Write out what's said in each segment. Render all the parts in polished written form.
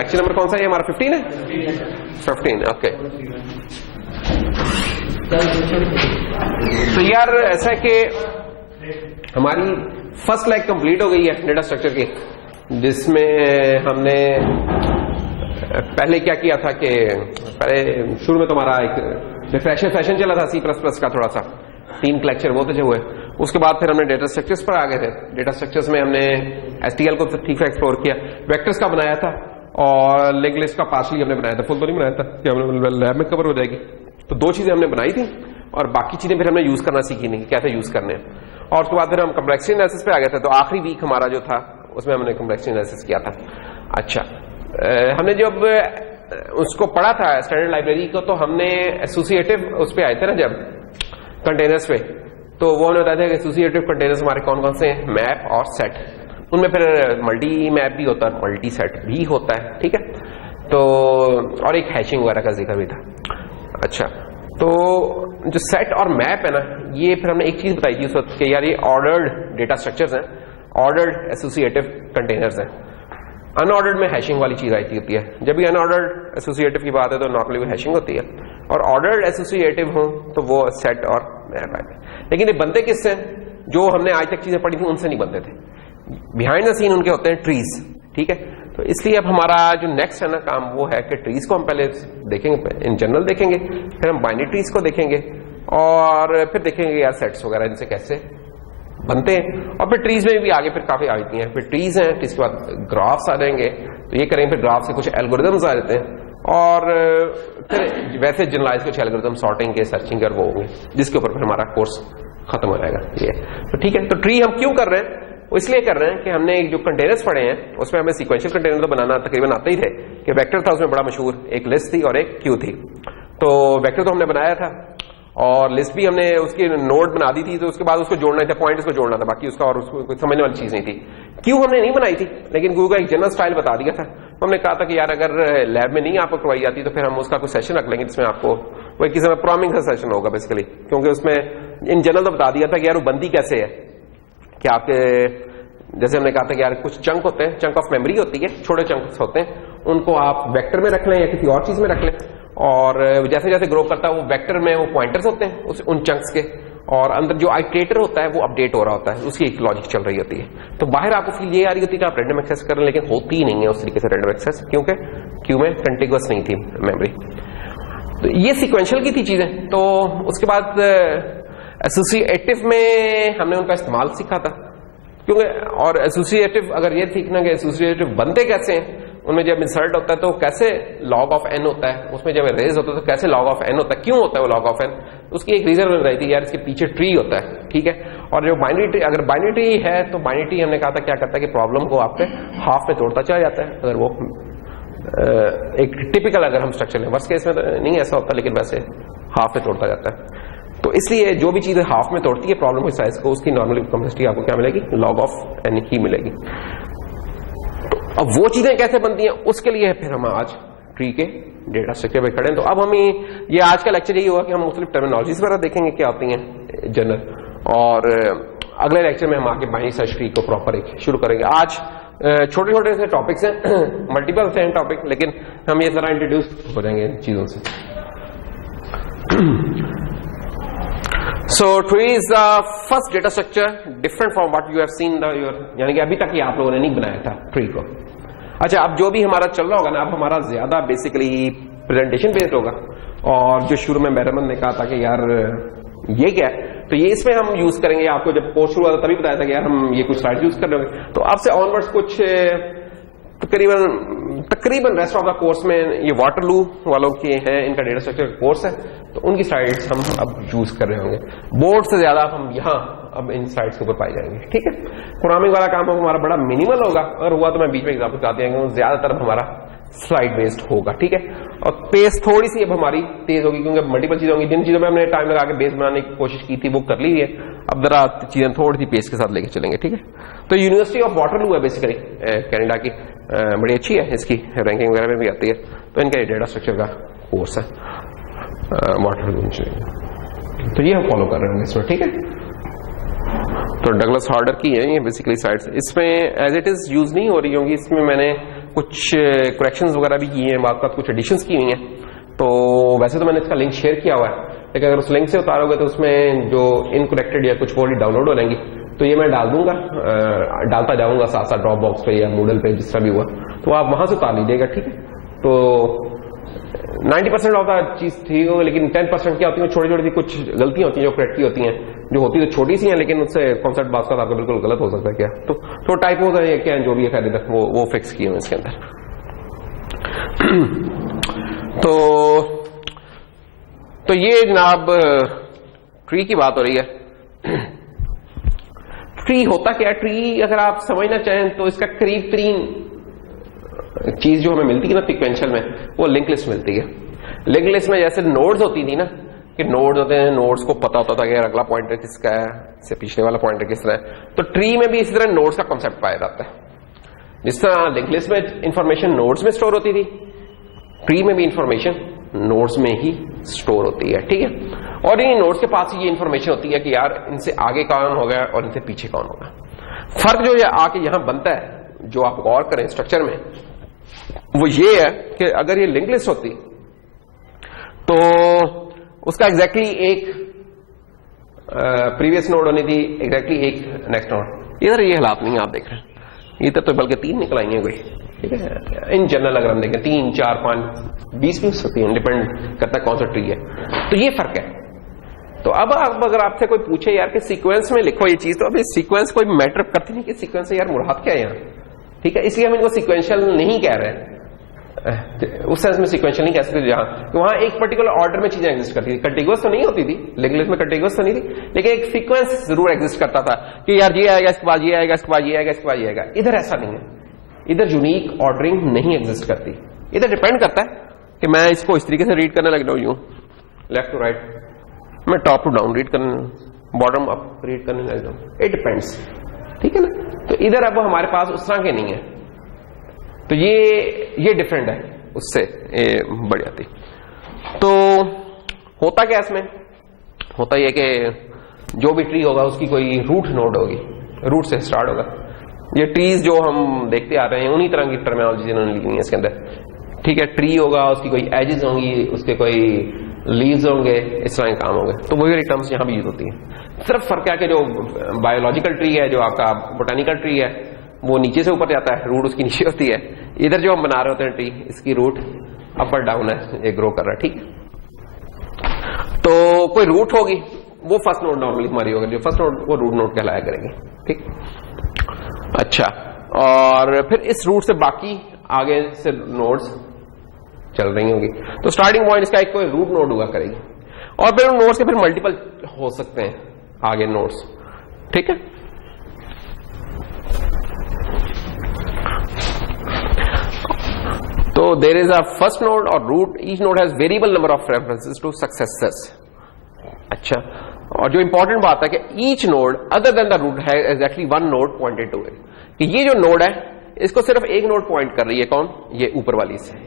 Lecture number कौन सा है हमारा? 15 है, 15, ओके। तो यार ऐसा है कि हमारी फर्स्ट लेग कंप्लीट हो गई है डेटा स्ट्रक्चर की, जिसमें हमने पहले क्या किया था कि पहले शुरू में तो हमारा एक रिफ्रेशर सेशन चला था C++ का, थोड़ा सा 3 लेक्चर वो थे हुए। उसके बाद फिर हमने डेटा स्ट्रक्चर्स पर आ गए थे। डेटा स्ट्रक्चर्स में हमने STL को ठीक से एक्सप्लोर किया, वेक्टर्स का बनाया था और लिंक लिस्ट का पार्शली हमने बनाया था, फुल तो नहीं बनाया था कि हमने लैब में कवर हो जाएगी। तो 2 चीजें हमने बनाई थी और बाकी चीजें फिर हमने यूज करना सीखी नहीं, कैसे यूज करने हैं। और उसके बाद फिर हम कम्प्लेक्सिटी एनालिसिस पे आ गए थे। तो आखिरी वीक हमारा जो था उसमें हमने कम्प्लेक्सिटी एनालिसिस किया था। अच्छा, हमने जब उसको पढ़ा था स्टैंडर्ड लाइब्रेरी को, तो हमने एसोसिएटिव उस पे आए थे ना जब कंटेनर्स पे, तो वो हमने बताया था कि एसोसिएटिव कंटेनर्स हमारे कौन कौन से हैं, मैप और सेट। उनमें फिर मल्टी मैप भी होता है, मल्टी सेट भी होता है, ठीक है। तो और एक हैशिंग वगैरह का जिक्र भी था। अच्छा, तो जो सेट और मैप है ना, ये फिर हमने एक चीज बताई थी उस वक्त कि यार ये ऑर्डर्ड डेटा स्ट्रक्चर्स हैं, ऑर्डर्ड एसोसिएटिव कंटेनर्स हैं। अनऑर्डर्ड में हैशिंग वाली चीज आती होती है। जब भी अनऑर्डर्ड एसोसिएटिव की बात है तो नॉर्मली वो हैशिंग होती है, और ऑर्डर्ड एसोसिएटिव हो तो वो सेट और मैप आते हैं। लेकिन ये बनते किससे? जो हमने आज तक चीजें पढ़ी थी उनसे नहीं बनते थे, बिहाइंड द सीन उनके होते हैं ट्रीज, ठीक है। तो इसलिए अब हमारा जो नेक्स्ट है ना काम, वो है कि ट्रीज को हम पहले देखेंगे, इन जनरल देखेंगे, फिर हम बाइनरी ट्रीज को देखेंगे और फिर देखेंगे यार सेट्स वगैरह इनसे कैसे बनते हैं। और फिर ट्रीज में भी आगे फिर काफी आती हैं, फिर ट्रीज हैं, ट्रीज के बाद ग्राफ्स आ जाएंगे, तो ये करेंगे, फिर ग्राफ से कुछ एल्गोरिदम्स आ जाते हैं और फिर वैसे जनरलाइज कुछ एल्गोरिदम सॉर्टिंग के, सर्चिंग और वो होंगे, जिसके ऊपर फिर हमारा कोर्स खत्म हो जाएगा। ये तो ठीक है। तो ट्री हम क्यों कर रहे हैं? वो इसलिए कर रहे हैं कि हमने जो कंटेनर्स पढ़े हैं उसमें हमें सीक्वेंशियल कंटेनर तो बनाना तकरीबन आते ही थे कि वेक्टर था उसमें बड़ा मशहूर, एक लिस्ट थी और एक क्यू थी। तो वेक्टर तो हमने बनाया था और लिस्ट भी हमने उसकी नोड बना दी थी, तो उसके बाद उसको जोड़ना था, पॉइंट उसको जोड़ना था, बाकी उसका और उसको कोई समझने वाली चीज नहीं थी। क्यू हमने नहीं बनाई थी, लेकिन गूगल का एक जनरल स्टाइल बता दिया था। तो हमने कहा था कि यार अगर लैब में नहीं आपको करवाई जाती तो फिर हम उसका कुछ सेशन रख लेंगे जिसमें आपको वो किसी में प्रोग्रामिंग का सेशन होगा बेसिकली, क्योंकि उसमें इन जनरल तो बता दिया था कि यार वो बनती कैसे है कि आपके, जैसे हमने कहा था कि यार कुछ चंक होते हैं, चंक ऑफ मेमोरी होती है, छोटे चंक्स होते हैं, उनको आप वेक्टर में रख लें या किसी और चीज में रख लें, और जैसे जैसे ग्रो करता है वो वेक्टर में वो पॉइंटर्स होते हैं उन चंक्स के, और अंदर जो आइटरेटर होता है वो अपडेट हो रहा होता है, उसकी एक लॉजिक चल रही होती है। तो बाहर आपको फील ये आ रही होती है कि आप रैंडम एक्सेस कर रहे हैं, लेकिन होती ही नहीं है उस तरीके से रैंडम एक्सेस, क्योंकि क्यू में कंटिगुअस नहीं थी मेमोरी। तो ये सीक्वेंशियल की थी चीजें। तो उसके बाद एसोसिएटिव में हमने उनका इस्तेमाल सीखा था, क्योंकि और एसोसिएटिव अगर ये सीखना कि एसोसिएटिव बनते कैसे हैं, उनमें जब इंसर्ट होता है तो कैसे log ऑफ n होता है, उसमें जब रेज होता है तो कैसे log ऑफ n होता है, क्यों होता है वो log ऑफ n, उसकी एक रीजन बन रही थी यार इसके पीछे ट्री होता है, ठीक है। और जो बाइनरी ट्री, अगर बाइनरी ट्री है तो बाइनरी ट्री हमने कहा था क्या करता है कि प्रॉब्लम को आपके हाफ में तोड़ता चला जाता है, अगर वो एक टिपिकल अगर हम स्ट्रक्चर लें, वर्स्ट केस में तो नहीं ऐसा होता, लेकिन वैसे हाफ में तोड़ता जाता है। तो इसलिए जो भी चीजें हाफ में तोड़ती है प्रॉब्लम की साइज को, उसकी नॉर्मली कॉम्प्लेक्सिटी आपको क्या मिलेगी, log ऑफ n ही मिलेगी। तो अब वो चीजें कैसे बनती हैं उसके लिए फिर हम आज ट्री के डेटा स्ट्रक्चर पे खड़े हैं। तो अब हम ये आज का लेक्चर यही होगा कि हम मुख्तलिफ टर्मिनोलॉजीज वगैरह देखेंगे क्या होती हैं जनरल, और अगले लेक्चर में हम आगे बाइनरी सर्च ट्री को प्रॉपर एक शुरू करेंगे। आज छोटे छोटे से टॉपिक्स हैं, मल्टीपल से हैं टॉपिक, लेकिन हम ये जरा इंट्रोड्यूस हो जाएंगे इन चीजों से। So tree is the first data structure different from what you have seen यानी कि अभी तक ये आप लोगों ने नहीं बनाया था ट्री को। अच्छा, अब जो भी हमारा चल रहा होगा ना, अब हमारा ज्यादा बेसिकली प्रेजेंटेशन बेस्ड होगा, और जो शुरू में मेहरमन ने कहा था कि यार ये क्या है, तो ये इसमें हम यूज करेंगे। आपको जब कोर्स शुरू हुआ था तभी बताया था कि यार हम ये कुछ स्लाइड यूज कर रहे होंगे। तो अब से ऑनवर्ड्स कुछ तकरीबन रेस्ट ऑफ द कोर्स में ये वाटरलू वालों के हैं, इनका डेटा स्ट्रक्चर का कोर्स है, तो उनकी स्लाइड्स हम अब यूज कर रहे होंगे। बोर्ड से ज्यादा हम यहाँ अब इन स्लाइड्स के ऊपर पाए जाएंगे, ठीक है। प्रोग्रामिंग वाला काम हमारा बड़ा मिनिमल होगा, अगर हुआ तो मैं बीच में एग्जाम्पल बताते हैं, ज्यादातर हमारा स्लाइड बेस्ड होगा, ठीक है। और पेस थोड़ी सी अब हमारी तेज होगी, क्योंकि मल्टीपल चीजें होंगी। जिन चीजों में हमने टाइम लगा के बेस बनाने की कोशिश की थी वो कर ली है, अब जरा चीजें थोड़ी सी पेस के साथ लेके चलेंगे, ठीक है। तो यूनिवर्सिटी ऑफ वाटरलू है बेसिकली कनाडा की, बड़ी अच्छी है, इसकी रैंकिंग वगैरह में भी आती है। तो इनका डेटा स्ट्रक्चर का कोर्स है वाटरलू इंजीनियरिंग, तो ये हम फॉलो कर रहे हैं इसमें, ठीक है। तो डगलस हार्डर की है ये बेसिकली साइट्स, इसमें एज इट इज यूज नहीं हो रही होंगी, इसमें मैंने कुछ करेक्शंस वगैरह भी किए हैं, बात कुछ एडिशंस की हुई हैं। तो वैसे तो मैंने इसका लिंक शेयर किया हुआ है, लेकिन अगर उस लिंक से उतारोगे तो उसमें जो इनकरेक्टेड या कुछ वर्ड डाउनलोड हो जाएंगी, तो ये मैं डाल दूंगा, डालता जाऊंगा साथ साथ ड्रॉप बॉक्स पे या मूडल पे, जिस तरह भी हुआ, तो आप वहां से उतार लीजिएगा, ठीक है। तो 90% ऑफ द चीज ठीक होगी, लेकिन 10% क्या होती है, छोटी छोटी कुछ गलतियां होती हैं जो करेक्ट की होती हैं, जो होती तो छोटी सी हैं, लेकिन उससे कॉन्सेप्ट बात आपका बिल्कुल गलत हो सकता है क्या। तो टाइपोज है क्या, जो भी है खैर तक वो फिक्स किए हुए इसके अंदर। तो ये जनाब ट्री की बात हो रही है। ट्री होता क्या, ट्री अगर आप समझना चाहें तो इसका करीब तरीन चीज जो हमें मिलती है ना सीक्वेंशियल में, वो लिंक लिस्ट मिलती है। लिंक लिस्ट में जैसे नोड्स होती थी ना, कि नोड्स होते हैं, नोड्स को पता होता था कि अगला पॉइंटर किसका है, इससे पिछले वाला पॉइंटर किस तरह है, तो ट्री में भी इसी तरह नोड्स का कॉन्सेप्ट पाया जाता है। जिस तरह लिंक लिस्ट में इंफॉर्मेशन नोड्स में स्टोर होती थी, ट्री में भी इंफॉर्मेशन नोड्स में ही स्टोर होती है, ठीक है। और इन नोड्स के पास ये इंफॉर्मेशन होती है कि यार इनसे आगे कौन होगा और इनसे पीछे कौन होगा। फर्क जो आके यहां बनता है, जो आप गौर करें स्ट्रक्चर में, वो ये है कि अगर ये लिंक लिस्ट होती तो उसका एग्जैक्टली एक प्रीवियस नोड होनी थी, एग्जैक्टली एक नेक्स्ट नोड। इधर ये हालात नहीं आप देख रहे हैं, इधर तो बल्कि 3 निकल आई हैं कोई, ठीक है। इन जनरल अगर हम देखें 3, 4, 5, 20 भी हो सकती है, डिपेंड करता है कौन सा ट्री है। तो ये फर्क है। तो अब अगर आपसे कोई पूछे यार कि सीक्वेंस में लिखो ये चीज, तो अभी सीक्वेंस कोई मैटर करती नहीं कि सीक्वेंस से यार मुराद क्या है यहाँ, ठीक है। इसलिए हम इनको सीक्वेंशियल नहीं कह रहे हैं, उस सेंस में सीक्वेंशियल नहीं कह सकते जहां वहां एक पर्टिकुलर ऑर्डर में चीजें एग्जिस्ट करती थी। कंटिगुअस तो नहीं होती थी, लिंक लिस्ट में कंटिगुअस तो नहीं थी, लेकिन एक सीक्वेंस जरूर एग्जिस्ट करता था कि यार ये आएगा, इसके बाद ये आएगा, इसके बाद ये आएगा, इसके बाद ये आएगा। इधर ऐसा नहीं है, इधर यूनिक ऑर्डरिंग नहीं एग्जिस्ट करती। इधर डिपेंड करता है कि मैं इसको इस तरीके से रीड करने लग जाऊं, यूं लेफ्ट टू राइट, मैं टॉप टू डाउन रीड करने, बॉटम अप रीड करने लग जाऊं, इट डिपेंड्स, ठीक है ना। तो इधर अब हमारे पास उस तरह के नहीं है, तो ये डिफरेंट है उससे बढ़ जाती। तो होता क्या इसमें, होता यह कि जो भी ट्री होगा उसकी कोई रूट नोड होगी, रूट से स्टार्ट होगा। ये ट्रीज जो हम देखते आ रहे हैं उन्हीं तरह की टर्मिनोलॉजी जिन्होंने लिखी है इसके अंदर, ठीक है। ट्री होगा, उसकी कोई एजेस होंगी, उसके कोई लीव्स होंगे, इस तरह के काम होंगे। तो वही टर्म्स यहां भी यूज होती है। सिर्फ फर्क है कि जो बायोलॉजिकल ट्री है, जो आपका बोटानिकल ट्री है, वो नीचे से ऊपर जाता है, रूट उसकी नीचे होती है। इधर जो हम बना रहे होते हैं ट्री, इसकी रूट अप और डाउन है, ये ग्रो कर रहा है, ठीक है। तो कोई रूट होगी, वो फर्स्ट नोड नॉर्मली हमारी होगी, जो फर्स्ट नोड वो रूट नोड कहलाया करेगी, ठीक। अच्छा, और फिर इस रूट से बाकी आगे से नोड्स चल रही होंगी। तो स्टार्टिंग पॉइंट इसका एक कोई रूट नोड हुआ करेगी, और फिर उन नोड्स के फिर मल्टीपल हो सकते हैं आगे नोड्स, ठीक है। तो there is a first node और root, each node has variable number of references to successors. अच्छा, और जो इंपॉर्टेंट बात है कि each node other than the root है exactly one node pointed to it, कि ये जो नोड है इसको सिर्फ एक नोड पॉइंट कर रही है, कौन, ये ऊपर वाली से।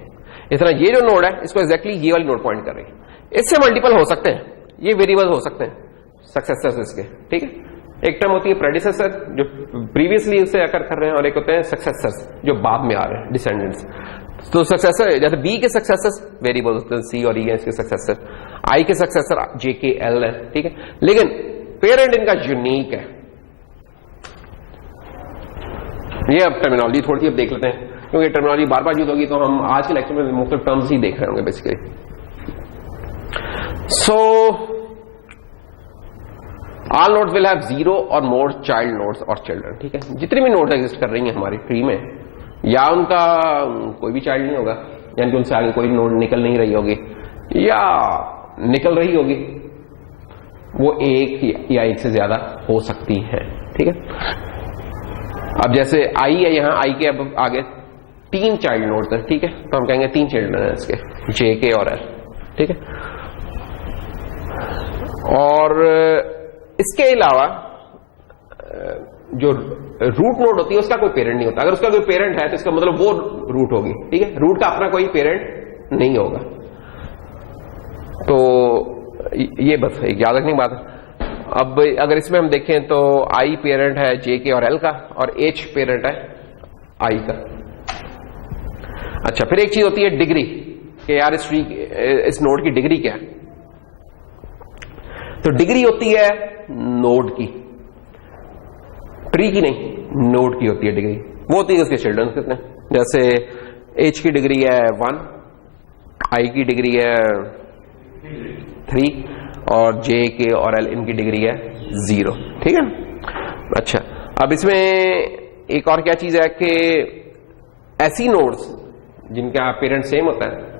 इस तरह ये जो नोड है इसको एग्जैक्टली ये वाली नोड पॉइंट कर रही है। इससे मल्टीपल हो सकते हैं, ये वेरिएबल हो सकते हैं सक्सेसर्स इसके, ठीक है। एक टर्म होती है प्रेडिसेसर, जो प्रीवियसली उसे आकर कर रहे हैं, और एक होते हैं सक्सेसर्स, जो बाद में आ रहे हैं, डिसेंडेंट्स। तो सक्सेसर जैसे बी के सक्सेसर्स वेरिएबल होते हैं, सी और ई है इसके सक्सेसर, आई के सक्सेसर जे के एल है, ठीक है। लेकिन पेरेंट इनका यूनिक है। ये अब टर्मिनोलॉजी थोड़ी सी अब देख लेते हैं, क्योंकि टर्मिनोलॉजी बार बार यूज होगी, तो हम आज के लेक्चर में मुख्तलिफ टर्म्स ही देख रहे होंगे basically. So all nodes will have 0 और मोर चाइल्ड नोड्स और चिल्ड्रन, ठीक है। जितनी भी नोड्स एग्जिस्ट कर रही हैं हमारी ट्री में, या उनका कोई भी चाइल्ड नहीं होगा, यानी कि उनसे आगे कोई नोड निकल नहीं रही होगी, या निकल रही होगी, वो एक या एक से ज्यादा हो सकती है, ठीक है। अब जैसे आई है, यहां आई के अब आगे 3 चाइल्ड नोड्स हैं, ठीक है, तो हम कहेंगे 3 चिल्ड्रन है इसके, जे के और एल, ठीक है। और इसके अलावा जो रूट नोड होती है उसका कोई पेरेंट नहीं होता। अगर उसका कोई पेरेंट है तो इसका मतलब वो रूट होगी, ठीक है। रूट का अपना कोई पेरेंट नहीं होगा। तो ये बस एक याद रखने की बात है। अब अगर इसमें हम देखें तो आई पेरेंट है जे के और एल का, और एच पेरेंट है आई का, अच्छा, फिर एक चीज होती है डिग्री, कि यार इस नोड की डिग्री क्या है। तो डिग्री होती है नोड की, ट्री की नहीं, नोड की होती है डिग्री। वो होती है उसके चिल्ड्रन कितने, जैसे एच की डिग्री है 1, आई की डिग्री है 3 और जे के और एल इनकी डिग्री है 0। ठीक है। अच्छा, अब इसमें एक और क्या चीज है कि ऐसी नोड्स जिनका पेरेंट सेम होता है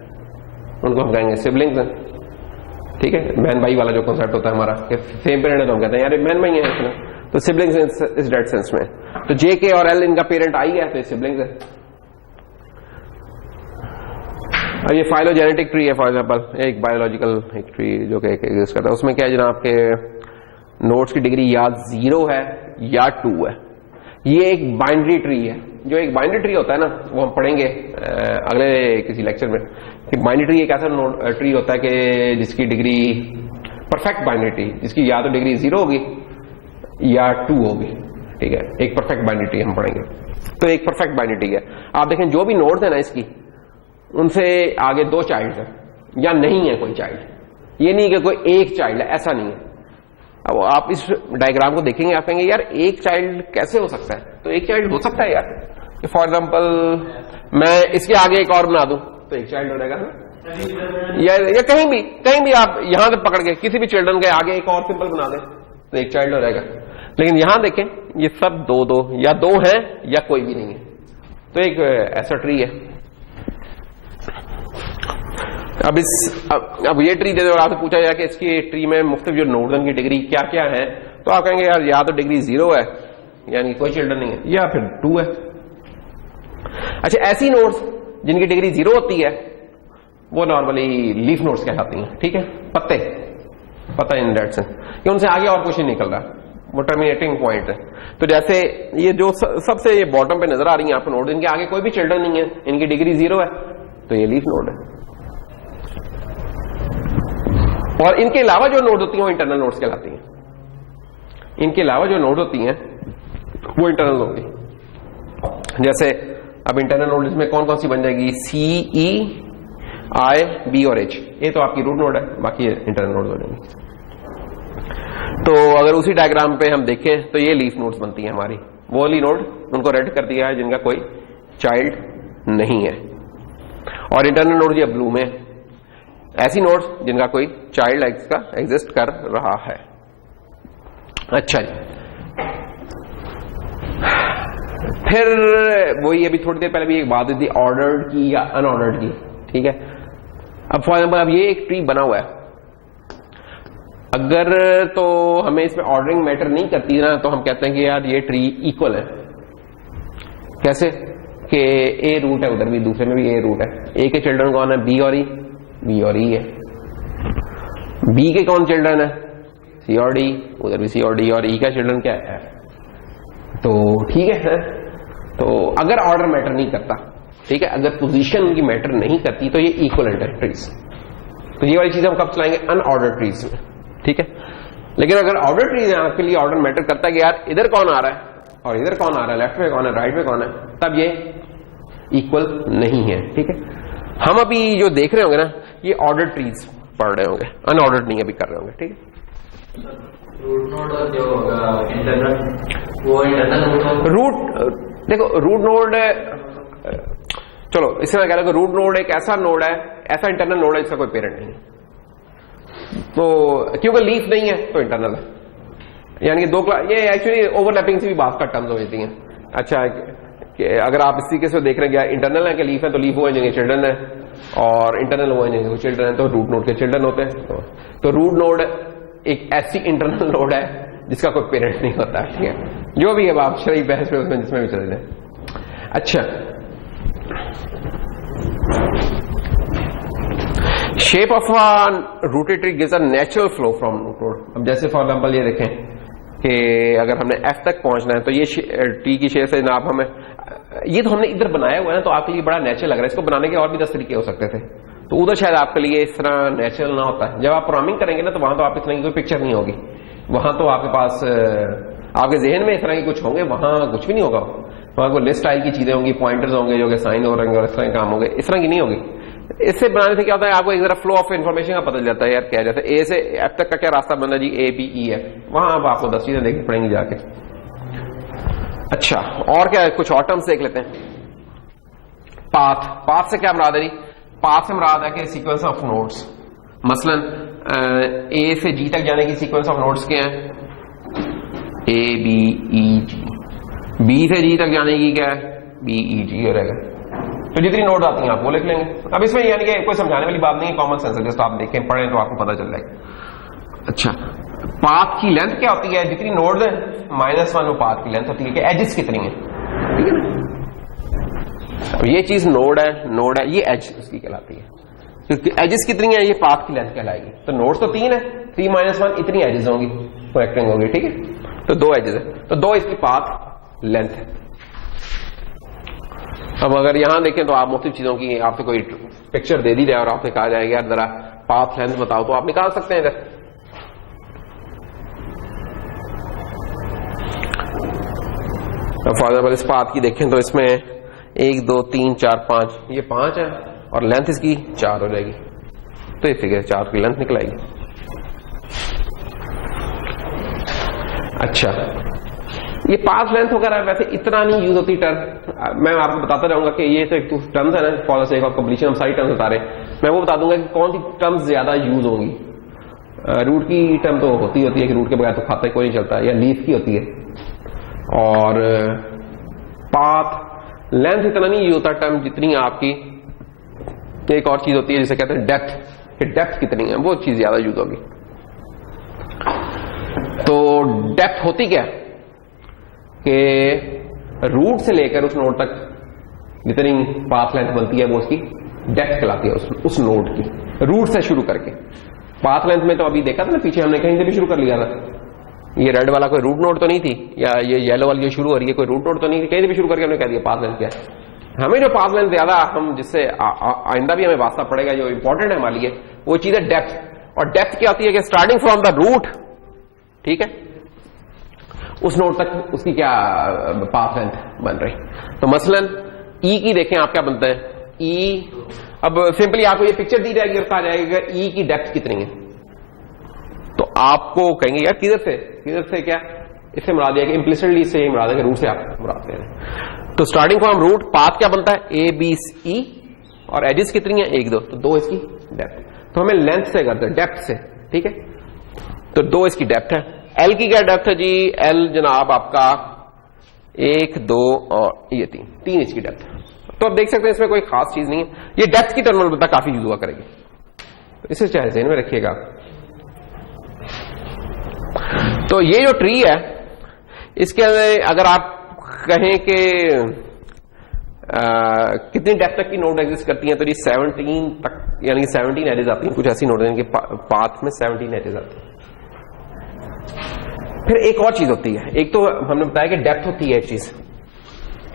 उनको हम कहेंगे सिबलिंग्स हैं। ठीक है, बहन भाई वाला जो कॉन्सेप्ट होता है हमारा कि सेम पेरेंट है तो हम कहते हैं यार बहन भाई है इसमें, तो सिबलिंग्स इस डेट सेंस में। तो जे के और एल इनका पेरेंट आई है तो ये सिबलिंग्स है। अब ये फाइलोजेनेटिक ट्री है, फॉर एग्जांपल एक बायोलॉजिकल एक ट्री जो कि एग्जिस्ट करता है, उसमें क्या है जनाब के नोड्स की डिग्री या 0 है या 2 है। ये एक बाइनरी ट्री है। जो एक बाइनरी ट्री होता है ना, वो हम पढ़ेंगे अगले किसी लेक्चर में, कि बाइनरी ट्री एक ऐसा ट्री होता है कि जिसकी डिग्री परफेक्ट बाइनरी ट्री, जिसकी या तो डिग्री 0 होगी या 2 होगी। ठीक है, एक परफेक्ट बाइनरी ट्री हम पढ़ेंगे। तो एक परफेक्ट बाइनरी ट्री है। आप देखें जो भी नोड्स है ना इसकी, उनसे आगे 2 चाइल्ड है या नहीं है कोई चाइल्ड। ये नहीं कि कोई एक चाइल्ड है, ऐसा नहीं है। अब आप इस डायग्राम को देखेंगे, आप कहेंगे यार एक चाइल्ड कैसे हो सकता है। तो एक चाइल्ड हो सकता है यार। फॉर एग्जाम्पल मैं इसके आगे एक और बना दूं तो एक चाइल्ड हो जाएगा या कहीं भी आप यहां से पकड़ के किसी भी चिल्ड्रन के आगे एक और सिंपल बना दें तो एक चाइल्ड हो जाएगा। लेकिन यहां देखें ये सब 2 या 2 है या कोई भी नहीं है। तो एक ऐसा ट्री है। अब ये ट्री जब आपसे पूछा जाए कि इसकी ट्री में मुख्तलिफ जो नोड्स की डिग्री क्या क्या है, तो आप कहेंगे यार या तो डिग्री 0 है यानी कोई चिल्ड्रन नहीं है, या फिर 2 है। अच्छा, ऐसी नोड्स जिनकी डिग्री 0 होती है वो नॉर्मली लीफ नोड्स कहलाती हैं। ठीक है, पत्ता इन दैट सेंस कि उनसे आगे और कुछ नहीं निकल रहा, वो टर्मिनेटिंग पॉइंट है। तो जैसे ये जो सबसे ये बॉटम पे नजर आ रही है आपको नोड, इनके आगे कोई भी चिल्ड्रन नहीं है, इनकी डिग्री 0 है, तो ये लीफ नोड है। और इनके अलावा जो नोड होती हैं वो इंटरनल नोड्स कहलाती हैं। इनके अलावा जो नोड होती हैं वो इंटरनल होगी। जैसे अब इंटरनल नोड इसमें कौन कौन सी बन जाएगी, सी, ई, आई, बी और एच। ये तो आपकी रूट नोड है, बाकी इंटरनल नोड हो जाएंगे। तो अगर उसी डायग्राम पे हम देखें तो ये लीफ नोड्स बनती हैं हमारी। वो वाली नोड उनको रेड कर दिया है जिनका कोई चाइल्ड नहीं है। और इंटरनल नोड ये ब्लू में, ऐसी नोड्स जिनका कोई चाइल्ड का एग्जिस्ट कर रहा है। अच्छा जी, फिर वही अभी थोड़ी देर पहले भी एक बात हुई थी ऑर्डर्ड की या अनऑर्डर्ड की। ठीक है, अब फॉर एग्जाम्पल अब ये एक ट्री बना हुआ है, अगर तो हमें इसमें ऑर्डरिंग मैटर नहीं करती ना, तो हम कहते हैं कि यार ये ट्री इक्वल है। कैसे कि ए रूट है, उधर भी दूसरे में भी ए रूट है। ए के चिल्ड्रन कौन है, बी और ई, बी और ई है। बी के कौन चिल्ड्रन है, सी और डी, उधर भी सी और डी, और ई का चिल्ड्रन क्या है, तो ठीक है। तो अगर ऑर्डर मैटर नहीं करता, ठीक है, अगर पोजीशन की मैटर नहीं करती तो ये इक्वलेंट है ट्रीज। तो ये वाली चीज हम कब चलाएंगे, अनऑर्डर ट्रीज में। ठीक है, लेकिन अगर ऑर्डर ट्रीज है आपके लिए ऑर्डर मैटर करता है कि यार इधर कौन आ रहा है और इधर कौन आ रहा है, लेफ्ट में कौन है राइट में कौन है, तब ये इक्वल नहीं है। ठीक है, हम अभी जो देख रहे होंगे ना ये ऑर्डर ट्रीज पढ़ रहे होंगे, अनऑर्डर्ड नहीं अभी कर रहे होंगे। ठीक है, रूट नोड जो इंटरनल, वो इंटरनल रूट, देखो रूट नोड, चलो इससे मैं कह रहा हूं रूट नोड एक ऐसा नोड है, ऐसा इंटरनल नोड है जिसका कोई पेरेंट नहीं है। तो क्योंकि लीफ नहीं है तो इंटरनल है, यानी कि 2 क्लास, ये एक्चुअली ओवरलैपिंग से भी बात का टर्म्स हो जाती हैं। अच्छा कि अगर आप इस तरीके से देख रहे हैं इंटरनल है कि लीफ है, तो लीफ वो है जिनके चिल्ड्रन है, और इंटरनल वो है जिनके चिल्ड्रन है, तो रूट नोड के चिल्ड्रन होते हैं। तो रूट नोड एक ऐसी इंटरनल नोड है जिसका कोई पेरेंट नहीं होता। ठीक है, जो भी है आप शरीफ बहस में उसमें जिसमें भी चले जाए। अच्छा, shape of a rooted tree gives a natural flow from root node. अब जैसे फॉर एग्जांपल ये देखें कि अगर हमने एफ तक पहुंचना है तो ये ट्री की शेप से जनाब हमें, ये तो हमने इधर बनाया हुआ है ना, तो आपके लिए बड़ा नेचुरल लग रहा है। इसको बनाने के और भी 10 तरीके हो सकते थे, तो उधर शायद आपके लिए इस तरह नेचुरल ना होता है। जब आप प्रोग्रामिंग करेंगे ना तो वहां तो आप इस तरह की कोई पिक्चर नहीं होगी, वहां तो आपके पास आपके जहन में इस तरह के कुछ होंगे, वहां कुछ भी नहीं होगा। वहां कोई लिस्ट स्टाइल की चीजें होंगी, पॉइंटर्स होंगे जो कि साइन हो रहे होंगे और इस तरह के काम होंगे, इस तरह की नहीं होगी। इससे बनाने से क्या होता है, आपको एक जरा फ्लो ऑफ इन्फॉर्मेशन का पता चल जाता है यार क्या, जैसे ए से एफ तक का क्या रास्ता बन रहा है जी, ए बी ई एफ, वहां अब आपको 10 चीजें देखनी पड़ेंगी जाके। अच्छा, और क्या है, कुछ और टर्म्स देख लेते हैं। पाथ, पाथ से क्या मुराद है जी, पाथ से मुराद है कि सीक्वेंस ऑफ नोड्स, मसलन ए से जी तक जाने की सीक्वेंस ऑफ नोड्स क्या है, A B E ji, B से जी तक जाने की क्या है, बी ई जी रहेगा। तो जितनी नोड आती हैं आप वो लिख लेंगे। अब इसमें यानी कि कोई समझाने वाली बात नहीं है, कॉमन सेंस है, जस्ट आप देखें पढ़ें तो आपको पता चल जाएगा। अच्छा, पाथ की लेंथ क्या होती है, जितनी नोड है -1 वो पाथ की लेंथ होती है कि एजेस कितनी है, ठीक है ना। अब ये चीज नोड है, ये एज उसकी कहलाती है, क्योंकि एजेस कितनी है ये पाथ की लेंथ कहलाएगी। तो नोड्स तो 3 है, 3 - 1 इतनी एजेस होंगी, कनेक्टिंग होगी, ठीक है। तो 2 एजेस है, तो 2 इसकी पाथ लेंथ है। अब अगर यहां देखें तो आप मुख्तलिफ चीजों की आपसे कोई पिक्चर दे दी जाए और आपसे कहा जाएगा यार जरा पाथ लेंथ बताओ, तो आप निकाल सकते हैं इधर। फॉर एग्जाम्पल इस पाथ की देखें तो इसमें 1 2 3 4 5, ये 5 है और लेंथ इसकी 4 हो जाएगी, तो ये फिगर 4 की लेंथ निकल आएगी। अच्छा, ये पाथ लेंथ वगैरह वैसे इतना नहीं यूज होती टर्म, मैं आपको बताता जाऊंगा कि ये तो एक टर्म्स है ना, for the sake of completion हम सारी टर्म्स बता रहे हैं, मैं वो बता दूंगा कि कौन सी टर्म्स ज्यादा यूज होंगी। रूट की टर्म तो होती है कि रूट के बगैर तो खाता कोई नहीं चलता, या लीफ की होती है। और पाथ लेंथ इतना नहीं यूज होता टर्म जितनी आपकी एक और चीज होती है जिसे कहते हैं डेप्थ, कि डेप्थ कितनी है वो चीज ज्यादा यूज होगी। तो डेप्थ होती क्या कि रूट से लेकर उस नोड तक जितनी पाथ लेंथ बनती है वो उसकी डेप्थ कहलाती है, उस नोड की, रूट से शुरू करके। पाथ लेंथ में तो अभी देखा था ना, पीछे हमने कहीं से भी शुरू कर लिया था, ये रेड वाला कोई रूट नोड तो नहीं थी, या ये येलो वाली जो शुरू हो रही है कोई रूट नोड तो नहीं थी, कहीं से भी शुरू करके हमने कह दिया पाथ लेंथ क्या है। हमें जो पाथ लेंथ ज्यादा, हम जिससे आइंदा भी हमें वास्ता पड़ेगा, जो इंपॉर्टेंट है हमारे लिए, वो चीज है डेप्थ। और डेप्थ क्या होती है कि स्टार्टिंग फ्रॉम द रूट, ठीक है, उस नोड तक उसकी क्या पाथ लेंथ बन रही। तो मसलन ई की देखें आप क्या बनता है, ई, अब सिंपली आपको ये पिक्चर दी जाएगी और कहा जाएगा ई की डेप्थ कितनी है, तो आपको कहेंगे यार किधर से क्या, इससे मुराद है कि इम्प्लिसिटली से मुराद है कि रूट से आप मुराद ले रहे हैं। तो स्टार्टिंग फ्रॉम रूट पाथ क्या बनता है, ए बी ई, और एजेस कितनी है 1 2, तो 2 इसकी डेप्थ। तो हमें लेंथ से करते हैं, डेप्थ से, ठीक है। तो 2 इसकी डेप्थ है। एल की क्या डेप्थ है जी, एल जनाब आपका 1 2 और ये 3 इसकी डेप्थ है। तो आप देख सकते हैं इसमें कोई खास चीज नहीं है, ये डेप्थ की टर्मिनोलॉजी काफी यूज हुआ करेगी, तो इसे चाहे ज़हन में रखिएगा। तो ये जो ट्री है इसके अगर आप कहें कि कितनी डेप्थ तक की नोड एग्जिस्ट करती हैं, तो जी 17 तक, यानी कि 17 एजेस आती हैं, कुछ ऐसी नोड हैं कि पाथ में 17 एजेस आती हैं। फिर एक और चीज होती है, एक तो हमने बताया कि डेप्थ होती है एक चीज,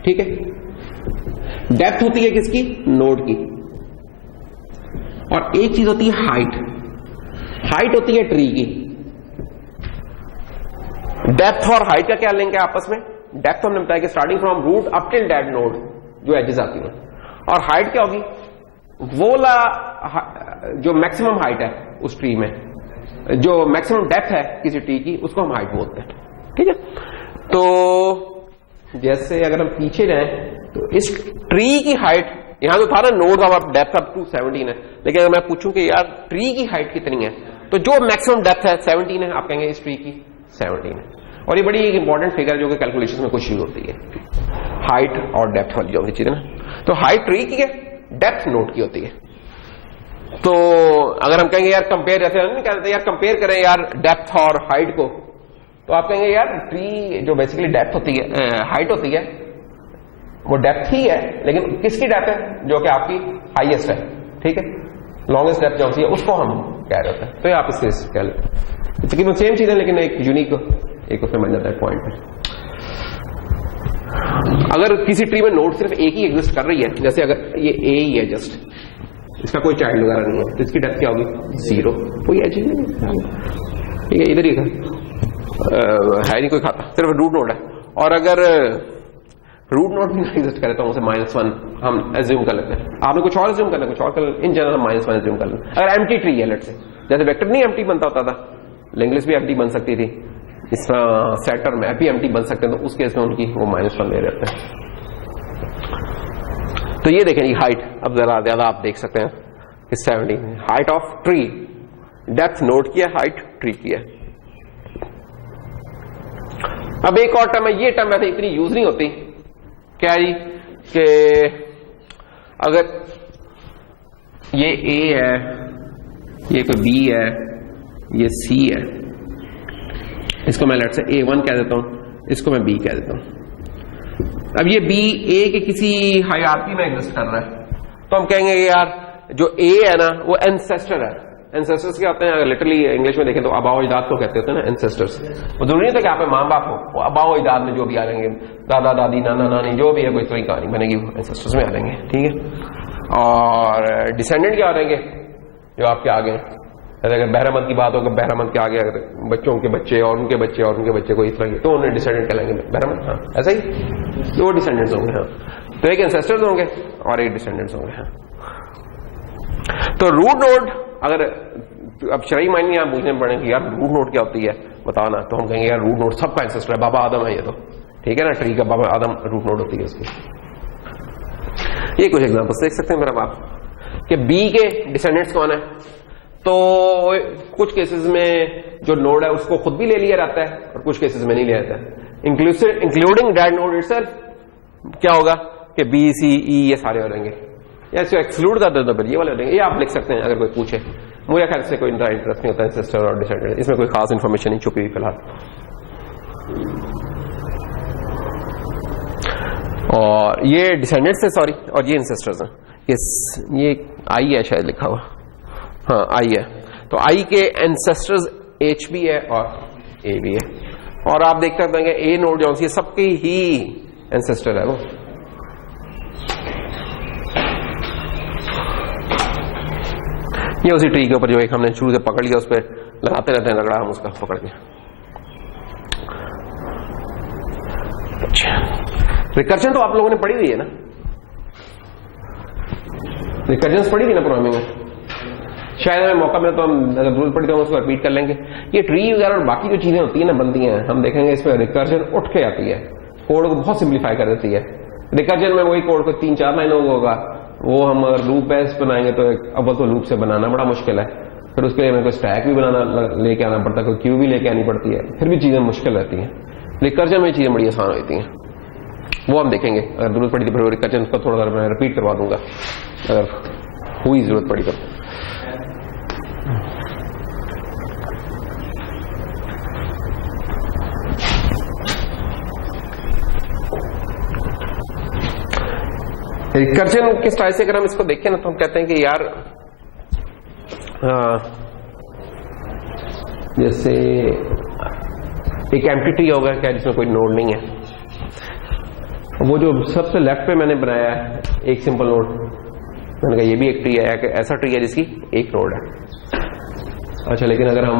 ठीक है, डेप्थ होती है किसकी, नोड की, और एक चीज होती है हाइट, हाइट होती है ट्री की। डेप्थ और हाइट का क्या लिंक है आपस में, डेप्थ हमने बताया कि starting from root up till that node जो एजेस आती हैं, और हाइट क्या होगी, वो जो मैक्सिमम हाइट है उस ट्री में, जो मैक्सिमम डेप्थ है किसी ट्री की, उसको हम हाइट बोलते हैं, ठीक है। तो जैसे अगर हम पीछे जाएं तो इस ट्री की हाइट, यहां तो था ना node of depth up to 17 है, लेकिन अगर मैं पूछूं कि यार ट्री की हाइट कितनी है, तो जो मैक्सिमम डेप्थ है 17 है, आप कहेंगे इस ट्री की 17 है। और ये बड़ी एक इंपॉर्टेंट फिगर जो कि कैलकुलेशन में कुछ यूज होती है, हाइट और डेप्थ वाली जो चीजें ना। तो हाइट ट्री की है, डेप्थ नोड की होती है। तो अगर हम कहेंगे यार कंपेयर, जैसे हम नहीं कहते यार कंपेयर करें यार डेप्थ और हाइट को, तो आप कहेंगे यार ट्री जो बेसिकली डेप्थ होती है, हाइट होती है, वो डेप्थ ही है, लेकिन किसकी डेप्थ है, जो कि आपकी हाईएस्ट है, ठीक है, लॉन्गेस्ट डेप्थ जो होती है उसको हम कह रहे होते हैं। तो ये आप इससे कह लें, तकरीबन सेम चीज है लेकिन एक यूनिक एक उसमें बन जाता है पॉइंट पे। अगर किसी ट्री में नोड सिर्फ एक ही एग्जिस्ट कर रही है, जैसे अगर ये ए ही है जस्ट, इसका कोई चाइल्ड वगैरह नहीं है, तो इसकी डेप्थ क्या होगी, 0, कोई एज नहीं, ठीक है, इधर ही है नहीं कोई खाता, सिर्फ रूट नोड है। और अगर रूट नोड भी ना एग्जिस्ट करे तो उसे -1 हम एज्यूम कर लेते हैं। आपने कुछ और एज्यूम करना, कुछ और कर, इन जनरल हम -1 एज्यूम कर लेते हैं। अगर एम्प्टी ट्री है लेट से, जैसे वेक्टर नहीं एम्प्टी बनता होता था, लिंक भी एम्प्टी बन सकती थी, इस तरह सेट और मैप भी एम्प्टी बन सकते हैं, तो उस केस में उनकी वो -1 ले रहते हैं। तो ये देखें हाइट, अब जरा ज्यादा आप देख सकते हैं कि 17 height of tree, depth node की है, हाइट ट्री की है। अब एक और टर्म है, ये टर्म वैसे इतनी यूज नहीं होती, क्या जी कि अगर ये A है, ये कोई B है, ये C है, इसको मैं लेट से A1 कह देता हूं, इसको मैं B कह देता हूं। अब ये B A के किसी हायरार्की में एग्जिस्ट कर रहा है, तो हम कहेंगे यार जो A है ना वो एंसेस्टर है। एंसेस्टर्स क्या होते हैं, अगर लिटरली इंग्लिश में देखें तो आबाओ अजदाद को कहते होते हैं ना एंसेस्टर्स। वो जरूरी नहीं था कि आप माँ बाप हो, वो आबाओ अजदाद में जो भी आ जाएंगे, दादा दादी नाना नानी जो भी है, कोई तरह की कहानी बनेगी वो एंसेस्टर्स में आ जाएंगे, ठीक है। और डिसेंडेंट क्या आ जाएंगे, जो आपके आगे हैं। अगर बहरामद की बात हो, बहरामद के आगे अगर बच्चों के बच्चे और उनके बच्चे और उनके बच्चे को इस तरह की, तो उन्हें डिसेंडेंट कहलाएंगे बहरामद। हाँ ऐसा ही, दो डिसेंडेंट्स होंगे। हाँ तो एक एंसेस्टर्स होंगे और एक डिसेंडेंट्स होंगे। हाँ तो रूट नोड, अगर अब शरई मायने आप पूछने पड़ेंगे यार रूट नोड क्या होती है बताओ ना, तो हम कहेंगे यार रूट नोड सबका एंसेस्टर है, बाबा आदम है ये, तो ठीक है ना, ट्री का बाबा आदम रूट नोड होती है उसकी। ये कुछ एग्जांपल्स देख सकते हैं मेरा बाप कि बी के डिसेंडेंट्स कौन है। तो कुछ केसेस में जो नोड है उसको खुद भी ले लिया जाता है और कुछ केसेस में नहीं लिया जाता है, इंक्लूडिंग डैड नोड इटसेल्फ। क्या होगा कि बी सी ई ये सारे हो जाएंगे, या इसको एक्सक्लूड कर दो तो ये वाले हो जाएंगे। ये आप लिख सकते हैं अगर कोई पूछे। मुझे ख्याल से कोई इंटरेस्ट नहीं होता है सिस्टर और डिसेंडेंट, इसमें कोई खास इंफॉर्मेशन नहीं छुपी हुई फिलहाल। और ये डिसेंडेंट्स है सॉरी, और ये इंसेस्टर्स हैं। ये आई है शायद लिखा हुआ, हाँ आई है। तो आई के एंसेस्टर्स एच भी है और ए भी है। और आप देख सकते हैं कि ए नोड जो है सबके ही एंसेस्टर है वो। ये उसी ट्री के ऊपर जो एक हमने शुरू से पकड़ लिया उस पर लगाते रहते हैं रगड़ा हम उसका पकड़ के। अच्छा रिकर्जन तो आप लोगों ने पढ़ी हुई है ना, रिकर्जन पढ़ी थी ना प्रोग्रामिंग में, शायद हमें मौका मिले तो हम अगर जरूरत पड़ी तो हम उसको रिपीट कर लेंगे। ये ट्री वगैरह और बाकी जो चीजें होती है ना बनती हैं, हम देखेंगे इसमें रिकर्जन उठ के आती है, कोड को बहुत सिंप्लीफाई कर देती है। रिकर्जन में वही कोड को 3-4 लाइनों का होगा, वो हम अगर लूप बेस्ड बनाएंगे तो अव्वल तो लूप से बनाना बड़ा मुश्किल है, फिर उसके लिए हमें कोई स्टैक भी बनाना लेके आना पड़ता है, कोई क्यू भी लेके आनी पड़ती है, फिर भी चीजें मुश्किल रहती हैं। रिकर्जन में चीजें बड़ी आसान होती हैं, वो हम देखेंगे अगर जरूरत पड़ी तो फिर रिकर्जन को थोड़ा मैं रिपीट करवा दूंगा अगर हुई जरूरत पड़ी तो। रिकर्जन के स्टाइल से अगर हम इसको देखें ना तो हम कहते हैं कि यार जैसे एक एम्प्टी ट्री होगा क्या जिसमें कोई नोड नहीं है, वो जो सबसे लेफ्ट पे मैंने बनाया है एक सिंपल नोड, मैंने कहा ये भी एक ट्री है, ऐसा ट्री है जिसकी एक नोड है। अच्छा लेकिन अगर हम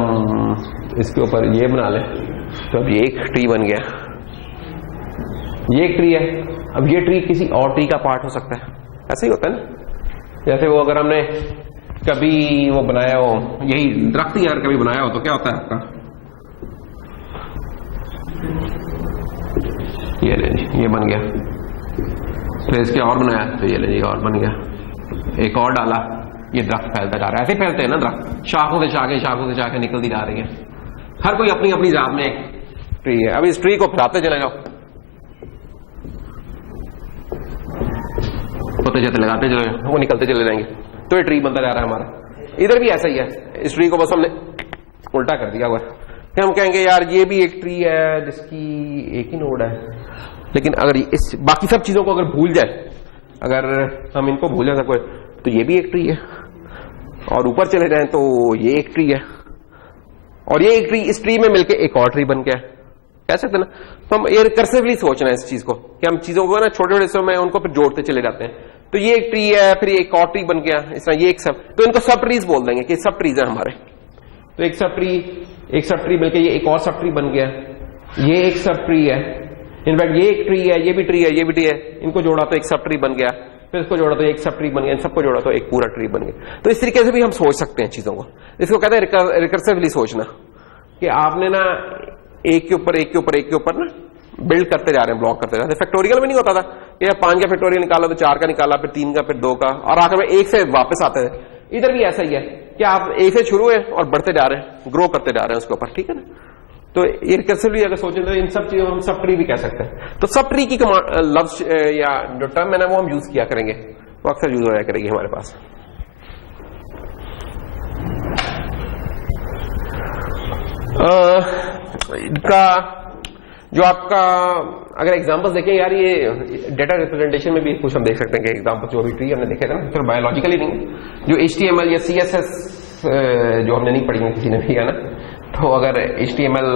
इसके ऊपर ये बना लें तो अब ये एक ट्री बन गया, ये एक ट्री है। अब ये ट्री किसी और ट्री का पार्ट हो सकता है, ऐसा ही होता है ना। जैसे वो अगर हमने कभी वो बनाया हो, यही दरख्त ही अगर कभी बनाया हो तो क्या होता है आपका, ये ले ये बन गया, फिर इसके और बनाया तो ये ले और बन गया, एक और डाला, ये दरख्त फैलता जा रहा है। ऐसे फैलते हैं ना दरख्त, शाखों से शाखें निकलती जा रही है। हर कोई अपनी अपनी जात में एक ट्री है। अब इस ट्री को फैलाते चले जाओ, होते जाते लगाते चले वो निकलते चले जाएंगे, तो ये ट्री बनता जा रहा है हमारा। इधर भी ऐसा ही है, इस ट्री को बस हमने उल्टा कर दिया हुआ है कि हम कहेंगे यार ये भी एक ट्री है जिसकी एक ही नोड है, लेकिन अगर इस बाकी सब चीजों को अगर भूल जाए, अगर हम इनको भूल जाए कोई, तो ये भी एक ट्री है, और ऊपर चले जाएं तो ये एक ट्री है, और ये एक ट्री इस ट्री में मिलके एक और ट्री बन गया, कह सकते ना। तो हम ये रिकर्सिवली सोचना है इस चीज को कि हम चीजों को ना छोटे छोटे हिस्सों में उनको फिर जोड़ते चले जाते हैं। तो ये एक ट्री है, फिर एक और ट्री बन गया, इस तरह ये एक सब, तो इनको सब ट्रीज बोल देंगे कि सब ट्रीज है हमारे। तो एक सब ट्री मिलके ये एक और सब ट्री बन गया, ये एक सब ट्री है, इनफैक्ट ये एक ट्री है, ये भी ट्री है, ये भी ट्री है, इनको जोड़ा तो एक सब ट्री बन गया, फिर इसको जोड़ा तो एक सब ट्री बन गया, इन सबको जोड़ा तो एक पूरा ट्री बन गया। तो इस तरीके से भी हम सोच सकते हैं चीजों को। इसको कहते हैं रिकर्सिवली सोचना, कि आपने ना एक के ऊपर एक के ऊपर एक के ऊपर ना बिल्ड करते जा रहे हैं, ब्लॉक करते जा रहे हैं। फैक्टोरियल में नहीं होता था, ये 5 का फैक्टोरियल निकाला तो 4 का निकाला, फिर 3 का, फिर 2 का, और आखिर में 1 से वापस आते हैं। इधर भी ऐसा ही है कि आप 1 से शुरू है और बढ़ते जा रहे हैं, ग्रो करते जा रहे हैं उसके ऊपर, ठीक है ना। तो ये रिकर्सिवली अगर सोचें तो इन सब चीजों हम सब ट्री भी कह सकते हैं। तो सब ट्री की लफ्ज या जो टर्म है ना वो हम यूज किया करेंगे, वो अक्सर यूज होया करेगी हमारे पास। इनका जो आपका अगर एग्जांपल्स देखें यार, ये डेटा रिप्रेजेंटेशन में भी कुछ हम देख सकते हैं कि एग्जांपल जो अभी ट्री हमने देखे थे ना, फिर बायोलॉजिकली नहीं, जो HTML या CSS जो हमने नहीं पढ़ी किसी ने भी, है ना। तो अगर HTML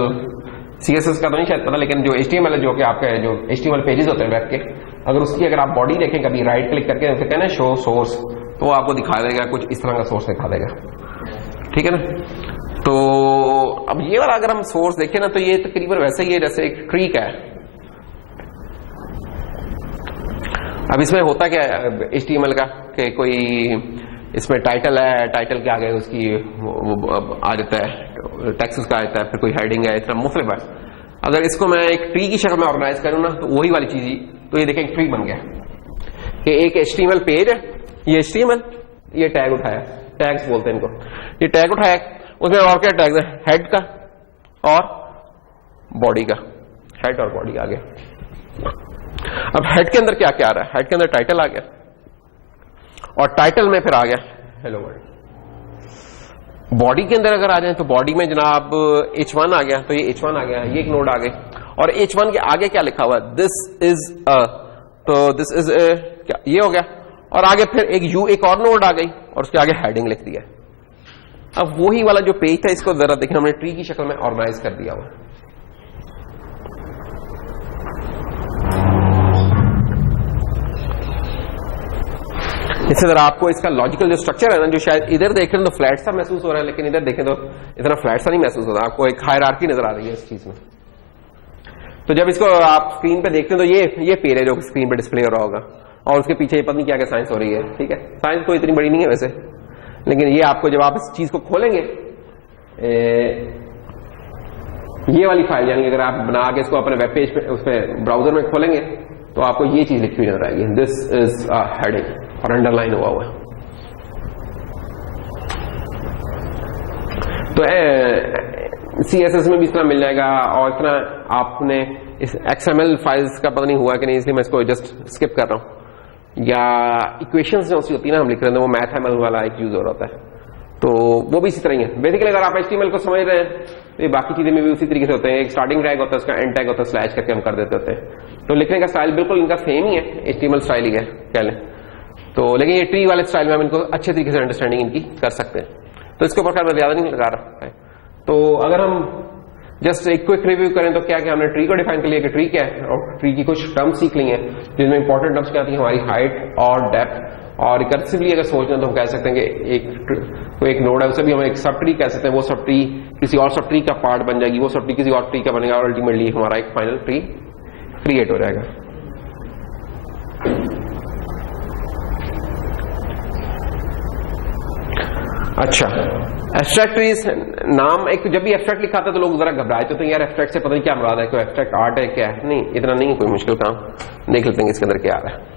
CSS का तो नहीं शायद पता, लेकिन जो HTML है, जो कि आपके जो HTML पेजेस होते हैं वेब के, अगर उसकी अगर आप बॉडी देखें कभी राइट क्लिक करके कहते हैं ना शो सोर्स, तो आपको दिखा देगा कुछ इस तरह का सोर्स दिखा देगा, ठीक है ना। तो अब ये वाला अगर हम सोर्स देखें ना, तो ये तकरीबन वैसे ही है जैसे एक ट्री का है। अब इसमें होता क्या है HTML का कि कोई इसमें टाइटल है, टाइटल के आगे उसकी वो आ जाता है टेक्स्ट उसका आता है, फिर कोई हेडिंग है, इतना मुख्तलिफ है। अगर इसको मैं एक ट्री की शक्ल में ऑर्गेनाइज करूं ना, तो वही वाली चीज ही, तो ये देखें एक ट्री बन गया कि एक HTML पेज है, ये HTML, ये टैग उठाया, टैग्स बोलते हैं इनको, ये टैग उठाया, उसमें और क्या टैग है, हेड का और बॉडी का, हेड और बॉडी आ गया। अब हेड के अंदर क्या क्या आ रहा है, हेड के अंदर टाइटल आ गया, और टाइटल में फिर आ गया हेलो वर्ल्ड। बॉडी के अंदर अगर आ जाए तो बॉडी में जनाब H1 आ गया, तो ये H1 आ गया, ये एक नोड आ गई, और H1 के आगे क्या लिखा हुआ है, दिस इज अ, तो दिस इज क्या ये हो गया, और आगे फिर एक और नोड आ गई, और उसके आगे हेडिंग लिख दिया। अब वही वाला जो पेज था, इसको जरा देखें, हमने ट्री की शक्ल में ऑर्गेनाइज कर दिया हुआ। इससे जरा आपको इसका लॉजिकल जो स्ट्रक्चर है ना, जो शायद इधर देखें तो फ्लैट सा महसूस हो रहा है, लेकिन इधर देखें तो इतना फ्लैट सा नहीं महसूस होता, आपको एक हायरार्की नजर आ रही है इस चीज में। तो जब इसको आप स्क्रीन पे देखते हैं तो ये पेज है जो स्क्रीन पे डिस्प्ले हो रहा होगा, और उसके पीछे पता नहीं क्या क्या साइंस हो रही है, ठीक है। साइंस कोई इतनी बड़ी नहीं है वैसे, लेकिन ये आपको जब आप इस चीज को खोलेंगे, ये वाली फाइल यानी अगर आप बना के इसको अपने वेब पेज पे उसमें ब्राउजर में खोलेंगे, तो आपको ये चीज लिखी हुई नजर आएगी, दिस इज अ हेडिंग, और अंडरलाइन हुआ हुआ है। तो CSS में भी इतना मिल जाएगा, और इतना आपने इस XML फाइल्स का पता नहीं हुआ कि नहीं, इसलिए मैं इसको जस्ट स्किप कर रहा हूं। या इक्वेशंस जो होती है ना हम लिख रहे हैं, वो MathML वाला एक यूज हो रहा होता है, तो वो भी इसी तरह ही है। बेसिकली अगर आप HTML को समझ रहे हैं तो ये बाकी चीजें में भी उसी तरीके से होते हैं, एक स्टार्टिंग टैग होता है, उसका एंड टैग होता है, स्लैश करके हम कर देते होते हैं। तो लिखने का स्टाइल बिल्कुल इनका सेम ही है, HTML स्टाइल ही है कह लें तो, लेकिन ये ट्री वाले स्टाइल में हम इनको अच्छे तरीके से अंडरस्टैंडिंग इनकी कर सकते हैं। तो इसके ऊपर खैर मैं ज्यादा नहीं लगा रहा है। तो अगर हम जस्ट एक क्विक रिव्यू करें तो क्या क्या हमने ट्री को डिफाइन कर लिया कि ट्री क्या है, और ट्री की कुछ टर्म्स सीख ली हैं जिनमें इंपॉर्टेंट टर्म्स क्या आती है, हमारी हाइट और डेप्थ। और रिकर्सिवली अगर सोचना तो हम कह सकते हैं कि कोई एक नोड है उसे भी हम एक सब ट्री कह सकते हैं, वो सब ट्री किसी और सब ट्री का पार्ट बन जाएगी, वो सब ट्री किसी और ट्री का बनेगा, और अल्टीमेटली हमारा एक फाइनल ट्री क्रिएट हो जाएगा। अच्छा, एब्स्ट्रैक्ट ट्रीज नाम, एक जब भी एब्स्ट्रैक्ट लिखा था तो लोग जरा घबराए थे, तो यार एब्स्ट्रैक्ट से पता नहीं क्या मुराद है, कोई एब्स्ट्रैक्ट आर्ट है क्या है, नहीं इतना नहीं है कोई मुश्किल काम, देख लेते हैं इसके अंदर क्या आ रहा है।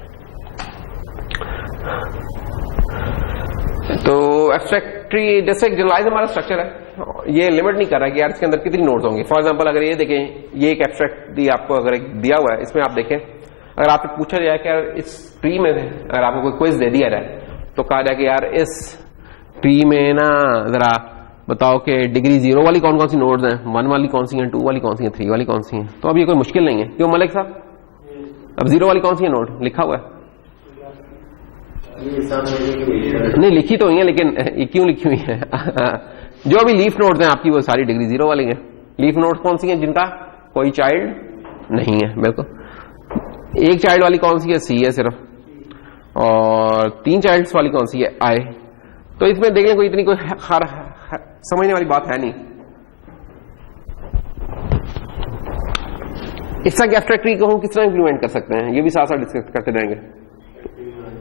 तो एब्स्ट्रैक्ट ट्री जैसे एक जनरलाइज हमारा स्ट्रक्चर है, ये लिमिट नहीं कर रहा है कि यार इसके अंदर कितनी नोड्स होंगे। फॉर एग्जांपल अगर ये देखें, ये एक एब्स्ट्रैक्ट दी आपको अगर एक दिया हुआ है, इसमें आप देखें अगर आपसे पूछा जाए कि यार इस ट्री में अगर आपको कोई क्विज दे दिया जाए तो कहा जाए कि यार इस ट्री में ना जरा बताओ कि डिग्री 0 वाली कौन कौन सी नोड्स हैं, 1 वाली कौन सी हैं, 2 वाली कौन सी हैं, 3 वाली कौन सी हैं। तो अब ये कोई मुश्किल नहीं है, क्यों मलिक साहब? अब 0 वाली कौन सी है नोड लिखा हुआ है? नहीं लिखी तो हुई है, लेकिन ये क्यों लिखी हुई है? जो भी लीफ नोड्स हैं आपकी वो सारी डिग्री 0 वाली हैं। लीफ नोड्स कौन सी हैं? जिनका कोई चाइल्ड नहीं है। बिल्कुल। एक चाइल्ड वाली कौन सी है? सी है सिर्फ। और 3 चाइल्ड्स वाली कौन सी है? आई। तो इसमें देख लें कोई इतनी कोई समझने वाली बात है नहीं। इस तरह की एब्स्ट्रैक्ट ट्री को हम किस तरह इंप्लीमेंट कर सकते हैं, ये भी साथ साथ डिस्कस करते रहेंगे।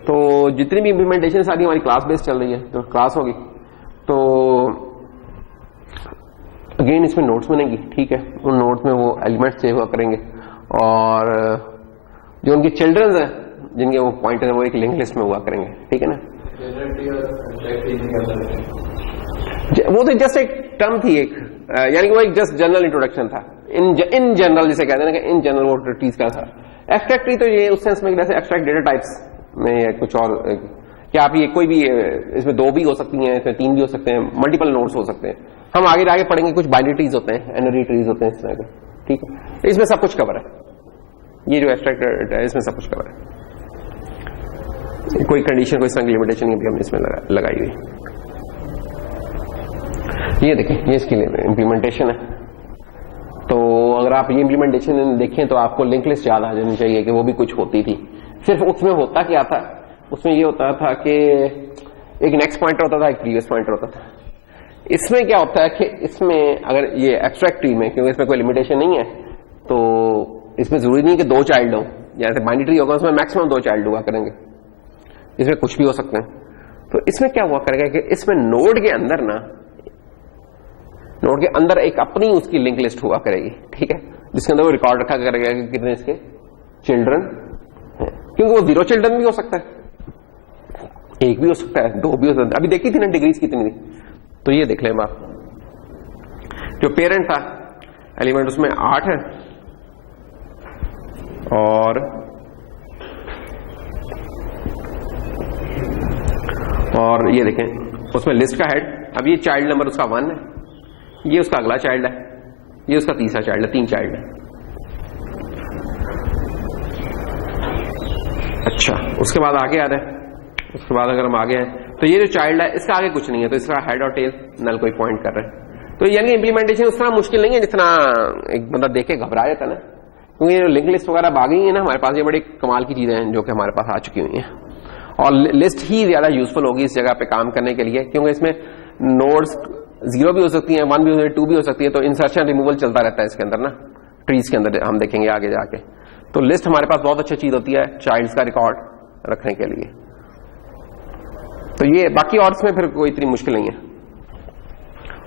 तो जितनी भी इंप्लीमेंटेशन सारी हमारी क्लास बेस्ड चल रही है, तो क्लास होगी तो अगेन इसमें नोट्स बनेगी, ठीक है। उन नोट्स में वो एलिमेंट्स सेव हुआ करेंगे और जो उनके चिल्ड्रंस हैं जिनके वो पॉइंटर है वो एक लिंक लिस्ट में हुआ करेंगे, ठीक है ना। वो तो जस्ट एक टर्म थी एक, यानी कि वो एक जस्ट जनरल इंट्रोडक्शन था, इन जनरल जिसे कहते हैं ना कि इन जनरल वो ट्रीज का था। एब्स्ट्रैक्ट ट्री तो ये उस सेंस में जैसे एब्स्ट्रैक्ट डेटा टाइप्स में कुछ और, क्या आप ये कोई भी इसमें 2 भी हो सकती हैं, इसमें 3 भी हो सकते हैं, मल्टीपल नोड्स हो सकते हैं। हम आगे पढ़ेंगे कुछ बाइनरी ट्रीज होते हैं, एनरी ट्रीज होते हैं इस तरह के, ठीक है। इसमें सब कुछ कवर है, ये जो एब्स्ट्रैक्ट है इसमें सब कुछ कवर है, कोई कंडीशन कोई संग लिमिटेशन नहीं भी हमने इसमें लगाई हुई। ये देखें, ये इसकी इंप्लीमेंटेशन है। तो अगर आप ये इंप्लीमेंटेशन देखें तो आपको लिंक लिस्ट याद आ जानी चाहिए कि वो भी कुछ होती थी। सिर्फ उसमें होता क्या था, उसमें ये होता था कि एक नेक्स्ट पॉइंटर होता था, एक प्रीवियस पॉइंटर होता था। इसमें क्या होता है कि इसमें अगर ये एब्स्ट्रैक्ट ट्री में, क्योंकि इसमें कोई लिमिटेशन नहीं है, तो इसमें जरूरी नहीं कि 2 चाइल्ड हो, जैसे बाइनरी ट्री होगा उसमें मैक्सिमम 2 चाइल्ड हुआ करेंगे, इसमें कुछ भी हो सकते हैं। तो इसमें क्या हुआ करेगा कि इसमें नोड के अंदर ना, नोड के अंदर एक अपनी उसकी लिंक लिस्ट हुआ करेगी, ठीक है, जिसके अंदर वो रिकॉर्ड रखा करेगा कि कितने इसके चिल्ड्रन हैं, क्योंकि वो 0 चिल्ड्रन भी हो सकता है, 1 भी हो सकता है, 2 भी हो सकता है। अभी देखी थी ना डिग्रीज कितनी थी, तो ये देख लें आप, जो पेरेंट था एलिमेंट उसमें 8 है और ये देखें उसमें लिस्ट का हेड, अब ये चाइल्ड नंबर उसका 1 है, ये उसका अगला चाइल्ड है, ये उसका तीसरा चाइल्ड है, 3 चाइल्ड है। अच्छा, उसके बाद आगे आ रहे हैं, उसके बाद अगर हम आगे हैं तो ये जो चाइल्ड है इसका आगे कुछ नहीं है, तो इसका हेड और टेल नल कोई पॉइंट कर रहे हैं। तो यानी इंप्लीमेंटेशन उतना मुश्किल नहीं है जितना एक बंदा देख के घबरा जाता है ना, क्योंकि ये लिंक लिस्ट वगैरह आ गई है ना हमारे पास, ये बड़ी कमाल की चीजें हैं जो कि हमारे पास आ चुकी हुई हैं, और लिस्ट ही ज्यादा यूजफुल होगी इस जगह पे काम करने के लिए, क्योंकि इसमें नोड्स 0 भी हो सकती हैं, 1 भी हो सकती है, 2 भी हो सकती है, तो इंसर्शन रिमूवल चलता रहता है इसके अंदर ना, ट्रीज के अंदर हम देखेंगे आगे जाके। तो लिस्ट हमारे पास बहुत अच्छी चीज होती है चाइल्ड्स का रिकॉर्ड रखने के लिए। तो ये बाकी और इसमें फिर कोई इतनी मुश्किल नहीं है,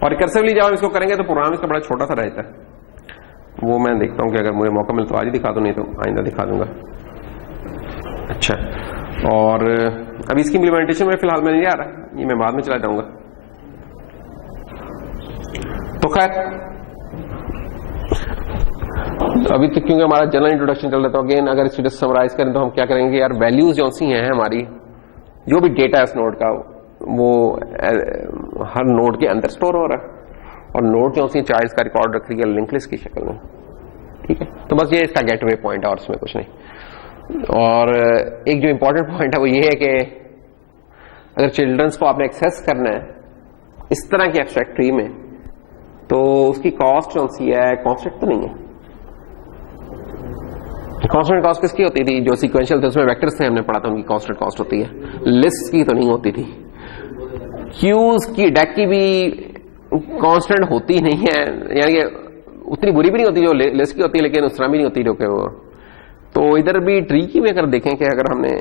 और रिकर्सिवली जब हम इसको करेंगे तो प्रोग्राम इसका बड़ा छोटा सा रहता है। वो मैं देखता हूं कि अगर मुझे मौका मिले तो आज ही दिखा दूं, नहीं तो आइंदा दिखा दूंगा। अच्छा, और अभी इसकी इंप्लीमेंटेशन में फिलहाल मैं नहीं आ रहा, ये मैं बाद में चला जाऊंगा। तो खैर अभी तो क्योंकि हमारा जनरल इंट्रोडक्शन चल रहा है, तो अगेन अगर इसको जस्ट समराइज करें तो हम क्या करेंगे यार, वैल्यूज जो सी हैं हमारी, जो भी डेटा है उस नोड का वो हर नोड के अंदर स्टोर हो रहा है, और नोड जो सी चाइल्ड्स का रिकॉर्ड रख रही है लिंक लिस्ट की शक्ल में, ठीक है। तो बस ये इसका गेटवे पॉइंट है और इसमें कुछ नहीं। और एक जो इंपॉर्टेंट पॉइंट है वो ये है कि अगर चिल्ड्रंस को आपने एक्सेस करना है इस तरह की एब्स्ट्रैक्ट ट्री में, तो उसकी कॉस्ट जो सी है कॉन्स्टेंट तो नहीं है। कांस्टेंट कॉस्ट किसकी होती थी, जो सीक्वेंशियल थे उसमें वेक्टर्स थे, हमने पढ़ा था उनकी कांस्टेंट कॉस्ट होती है, लिस्ट की तो नहीं होती थी। क्यूज की डेक की भी कांस्टेंट होती नहीं है, यानी कि उतनी बुरी भी नहीं होती जो लिस्ट की होती है, लेकिन उस तरह भी नहीं होती जो कि वो। तो इधर भी ट्री की भी अगर देखें कि अगर हमने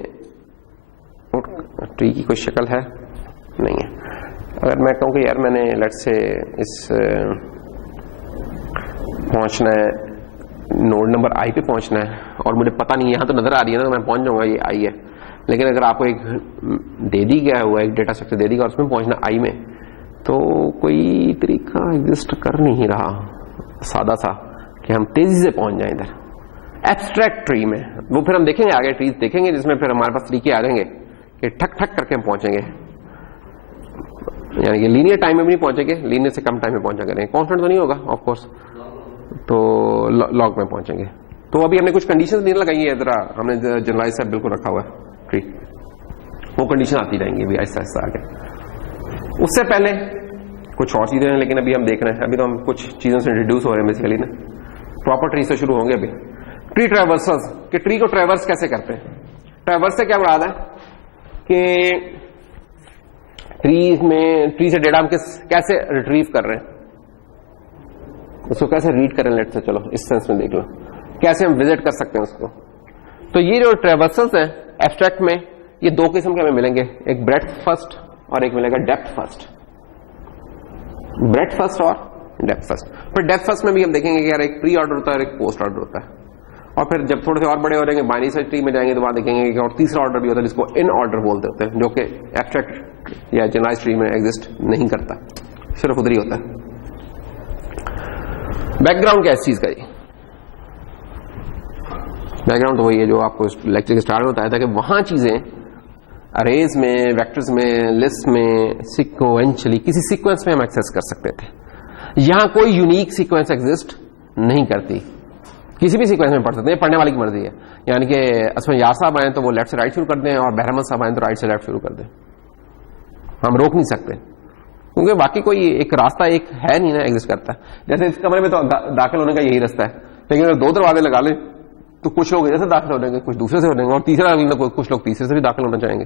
ट्री की कोई शक्ल है नहीं है। अगर मैं कहूँ कि यार मैंने लेट से इस पहुंचना है नोड नंबर आई पे पहुंचना है, और मुझे पता नहीं यहां तो नजर आ रही है ना, तो मैं पहुंच जाऊंगा ये आई है, लेकिन अगर आपको एक दे दी गया हुआ एक डेटा स्ट्रक्चर दे दी गया और उसमें पहुंचना आई में, तो कोई तरीका एग्जिस्ट कर नहीं रहा सादा सा कि हम तेजी से पहुंच जाएं इधर एब्स्ट्रैक्ट ट्री में। वो फिर हम देखेंगे आगे ट्रीज देखेंगे जिसमें फिर हमारे पास तरीके आ जाएंगे कि ठक ठक करके हम पहुंचेंगे, यानी कि लीनियर टाइम में भी नहीं पहुंचेंगे, लीनियर से कम टाइम में पहुंचा करेंगे, कॉन्स्टेंट तो नहीं होगा ऑफ कोर्स, तो लॉग में पहुंचेंगे। तो अभी हमने कुछ कंडीशंस नहीं लगाई है, जरा हमने जनरलाइज से बिल्कुल रखा हुआ है ट्री, वो कंडीशन आती रहेंगी अभी आहिस्ता आहिस्ता आगे। उससे पहले कुछ और चीजें हैं, लेकिन अभी हम देख रहे हैं, अभी तो हम कुछ चीजों से इंट्रोड्यूस हो रहे हैं बेसिकली ना, प्रॉपर ट्री से शुरू होंगे अभी। ट्री ट्रैवर्सर्स कि ट्री को ट्रैवर्स कैसे करते हैं। ट्रैवर्स से क्या मुराद है कि ट्री से डेटा हम कैसे रिट्रीव कर रहे हैं, उसको कैसे रीड करें, लेट से चलो इस सेंस में देख लो कैसे हम विजिट कर सकते हैं उसको। तो ये जो ट्रेवर्सल्स हैं एब्स्ट्रैक्ट में, ये दो किस्म के हमें मिलेंगे, एक ब्रेड्थ फर्स्ट और एक मिलेगा डेप्थ फर्स्ट। ब्रेड्थ फर्स्ट और डेप्थ फर्स्ट। फिर डेप्थ फर्स्ट में भी हम देखेंगे कि यार एक प्री ऑर्डर होता है और एक पोस्ट ऑर्डर होता है, और फिर जब थोड़े से और बड़े हो जाएंगे बाइनरी सर्च ट्री में जाएंगे तो वहां देखेंगे कि और तीसरा ऑर्डर भी होता है जिसको इन ऑर्डर बोलते होते हैं, जो कि एब्स्ट्रैक्ट या जनरलाइज्ड ट्री में एग्जिस्ट नहीं करता, सिर्फ उधर ही होता है। बैकग्राउंड क्या है इस चीज का? बैकग्राउंड तो वही है जो आपको लेक्चर के स्टार्ट में बताया था कि वहां चीजें अरेज में, वेक्टर्स में, लिस्ट में सिक्वेंशली किसी सीक्वेंस में हम एक्सेस कर सकते थे। यहां कोई यूनिक सीक्वेंस एग्जिस्ट नहीं करती, किसी भी सीक्वेंस में पढ़ सकते हैं, पढ़ने वाली की मर्जी है। यानी कि इसमें यार साहब आए तो वो लेफ्ट से राइट शुरू कर दें और बहरमन साहब आए तो राइट से लेफ्ट शुरू कर दें, हम रोक नहीं सकते, क्योंकि बाकी कोई एक रास्ता एक है नहीं ना एग्जिस्ट करता। जैसे इस कमरे में तो दाखिल होने का यही रास्ता है, लेकिन अगर दो दरवाजे लगा लें तो कुछ लोग इधर से दाखिल हो जाएंगे, कुछ दूसरे से हो जाएंगे, और तीसरा कुछ लोग तीसरे से भी दाखिल होना चाहेंगे।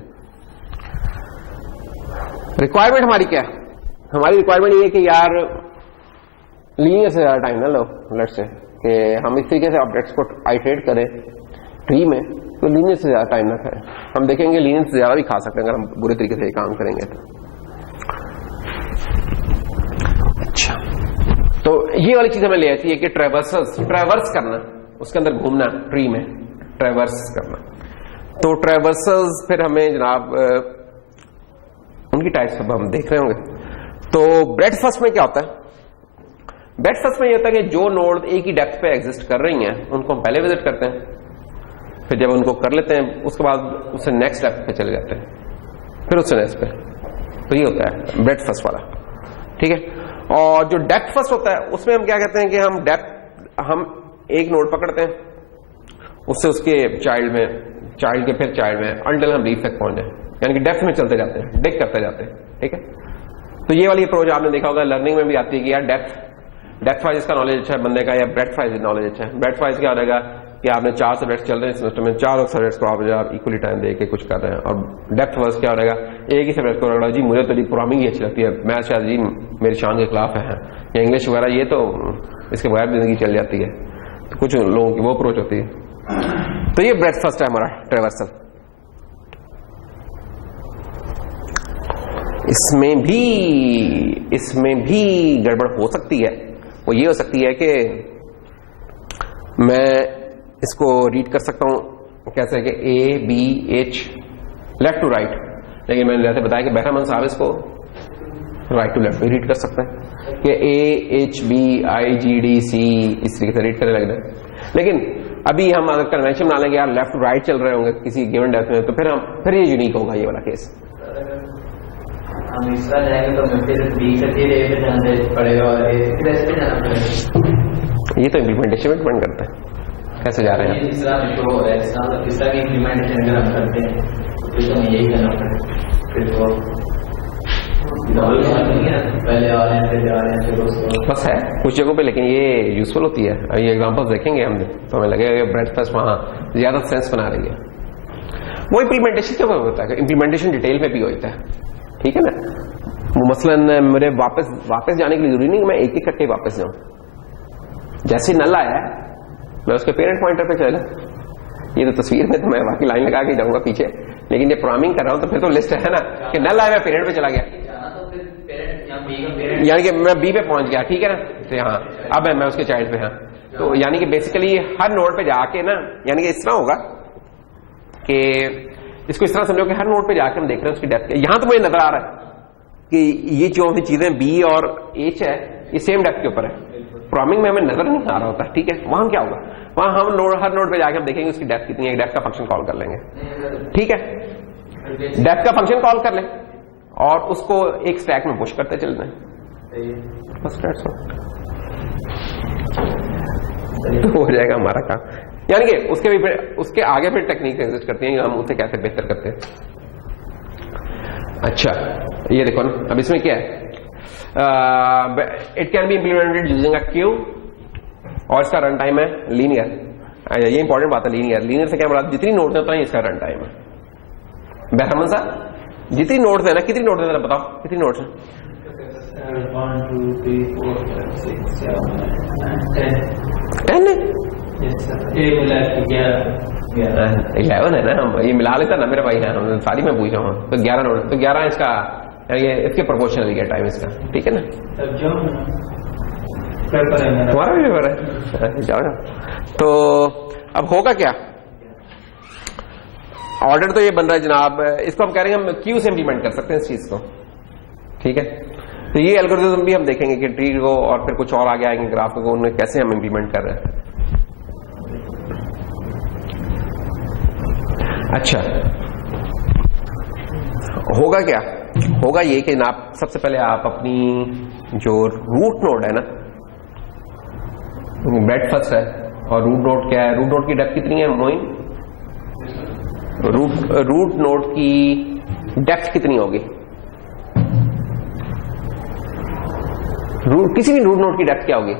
रिक्वायरमेंट हमारी क्या है? हमारी रिक्वायरमेंट ये है कि यार लीनियर से ज्यादा टाइम ना लो, लेट्स से कि हम इस तरीके से ऑब्जेक्ट्स को आइटरेट करें ट्री में, तो लीनियर से ज्यादा टाइम ना खाएं। हम देखेंगे लीनियर से ज्यादा भी खा सकते हैं अगर हम बुरे तरीके से ये काम करेंगे तो। अच्छा, तो ये वाली चीज हमें ले आती है कि ट्रैवर्स करना, उसके अंदर घूमना ट्री में, ट्रैवर्स करना। तो ट्रैवर्सल्स फिर हमें जनाब उनकी टाइप्स अब हम देख रहे होंगे। तो ब्रेड्थ फर्स्ट में क्या होता है? ब्रेड्थ फर्स्ट में ये होता है कि जो नोड एक ही डेप्थ पे एग्जिस्ट कर रही हैं उनको हम पहले विजिट करते हैं, फिर जब उनको कर लेते हैं उसके बाद उससे नेक्स्ट डेप्थ पे चले जाते हैं, फिर उससे नेक्स्ट पे। तो ये होता है ब्रेड्थ फर्स्ट वाला, ठीक है। और जो डेप्थ फर्स्ट होता है उसमें हम क्या कहते हैं कि हम एक नोड पकड़ते हैं, उससे उसके चाइल्ड के फिर चाइल्ड में अंटिल हम लीफ तक पहुंच जाए, यानी कि डेप्थ में चलते जाते हैं, डिग करते जाते हैं, ठीक है। तो ये वाली अप्रोच आपने देखा होगा लर्निंग में भी आती है कि यार डेप्थ वाइज का नॉलेज अच्छा है बंदे का, या ब्रेड्थ वाइज नॉलेज अच्छा है। ब्रेड्थ वाइज क्या हो जाएगा कि आपने 4 सब्जेक्ट चल रहे हैं सेमेस्टर में, 4 सब्जेक्ट्स को आप इक्वली टाइम दे के कुछ कर रहे हैं। और डेप्थ वाइज क्या हो जाएगा, एक ही सब्जेक्ट को जी मुझे तो जी प्रोग्रामिंग ही अच्छी लगती है, मैथ शायद जी मेरी शान के खिलाफ है, या इंग्लिश वगैरह ये तो इसके बगैर जिंदगी चल जाती है। तो कुछ लोगों की वो अप्रोच होती है। तो ये ब्रेड्थ फर्स्ट है हमारा ट्रैवर्सल। इसमें भी गड़बड़ हो सकती है। वो ये हो सकती है कि मैं इसको रीड कर सकता हूं कैसे कि ABH लेफ्ट टू राइट, लेकिन मैंने जैसे बताया कि बहरमन साहब इसको राइट टू लेफ्ट भी रीड कर सकते हैं कि AHBIGDC इस तरीके से रीड करने लग जाए। लेकिन अभी हम अगर कन्वेंशन बना लेंगे यार लेफ्ट टू राइट चल रहे होंगे किसी गिवन डेप्थ में, तो फिर ये यूनिक होगा ये वाला केस। हम इस बार जाएंगे तो फिर B से फिर A पे जाना पड़ेगा और A से फिर S पे जाना पड़ेगा। ये तो इम्प्लीमेंटेशन में डिपेंड करता है कैसे जा रहे हैं। तीसरा तो तीसरा की इम्प्लीमेंटेशन अगर हम करते हैं फिर तो हमें यही करना पड़ेगा, फिर तो पहले आ रहे हैं फिर बस है कुछ जगहों पे, लेकिन ये यूजफुल होती है। ये एग्जांपल्स देखेंगे हम तो हमें लगेगा ब्रेड्थ फर्स्ट वहां ज्यादा सेंस बना रही है। वो इम्प्लीमेंटेशन क्यों होता है? इम्प्लीमेंटेशन डिटेल में भी होता है, ठीक है ना। वो मसलन मेरे वापस जाने के लिए जरूरी नहीं कि मैं एक एक करके वापस जाऊं। जैसे नल आया है मैं उसके पेरेंट पॉइंटर पे चला, ये तो तस्वीर में तो मैं बाकी लाइन लगा के जाऊंगा पीछे, लेकिन ये प्रोग्रामिंग कर रहा हूं तो फिर तो लिस्ट है ना कि नल आया मैं पेरेंट पे चला गया, यानी कि मैं B पे पहुंच गया, ठीक है ना। तो हाँ अब मैं उसके चाइल्ड पे, हाँ तो यानी कि बेसिकली हर नोड पे जाके ना, यानी कि इस तरह होगा कि इसको इस तरह समझो कि हर नोड पे जाके हम देख रहे हैं उसकी डेप्थ। यहां तो मुझे नजर आ रहा है कि ये जो भी चीजें B और H है ये सेम डेप्थ के ऊपर है, प्रोग्रामिंग में हमें नजर नहीं आ रहा होता, ठीक है। वहां क्या होगा, वहां हम हर नोड पे जाके हम देखेंगे उसकी डेप्थ कितनी है, डेप्थ का फंक्शन कॉल कर लेंगे, ठीक है। डेप्थ का फंक्शन कॉल कर लें और उसको एक स्टैक में पुश करते चलना है, बस दैट्स ऑल, तो हो जाएगा हमारा काम। यानी कि उसके आगे फिर टेक्निक एग्जिस्ट करती हैं, हम उसे कैसे बेहतर करते हैं। अच्छा ये देखो ना, अब इसमें क्या है, it can be implemented using a Q, और इसका रन टाइम है लीनियर। ये इंपॉर्टेंट बात है, लीनियर से क्या मतलब, जितनी नोड्स होता है इसका रन टाइम है। बहरमन साहब जितनी नोड्स है ना, कितनी नोड्स है बताओ, कितनी नोड्स है? 1 2 3 4 5 6 7 8 9 10 10 है, 11 है ना, हम ये मिला लेता ना मेरे भाई है, सारी मैं पूछा हूँ तो 11 नोड, तो 11 इसका ये इसके प्रोपोर्शनल गया टाइम इसका, ठीक है ना। तुम्हारा भी पेपर है, जाओ जाओ। तो अब होगा क्या, ऑर्डर तो ये बन रहा है जनाब, इसको हम कह रहे हैं हम क्यू से इंप्लीमेंट कर सकते हैं इस चीज को, ठीक है। तो ये एल्गोरिथम भी हम देखेंगे कि ट्री को और फिर कुछ और आगे आएंगे ग्राफ को, उनमें कैसे हम इंप्लीमेंट कर रहे हैं। अच्छा, होगा क्या, होगा ये कि ना सबसे पहले आप अपनी जो रूट नोड है ना, ब्रेड फर्स्ट है, और रूट नोड क्या है, रूट नोड की डेप्थ कितनी है मोइन, रूट नोड की डेप्थ कितनी होगी, किसी भी रूट नोड की डेप्थ क्या होगी,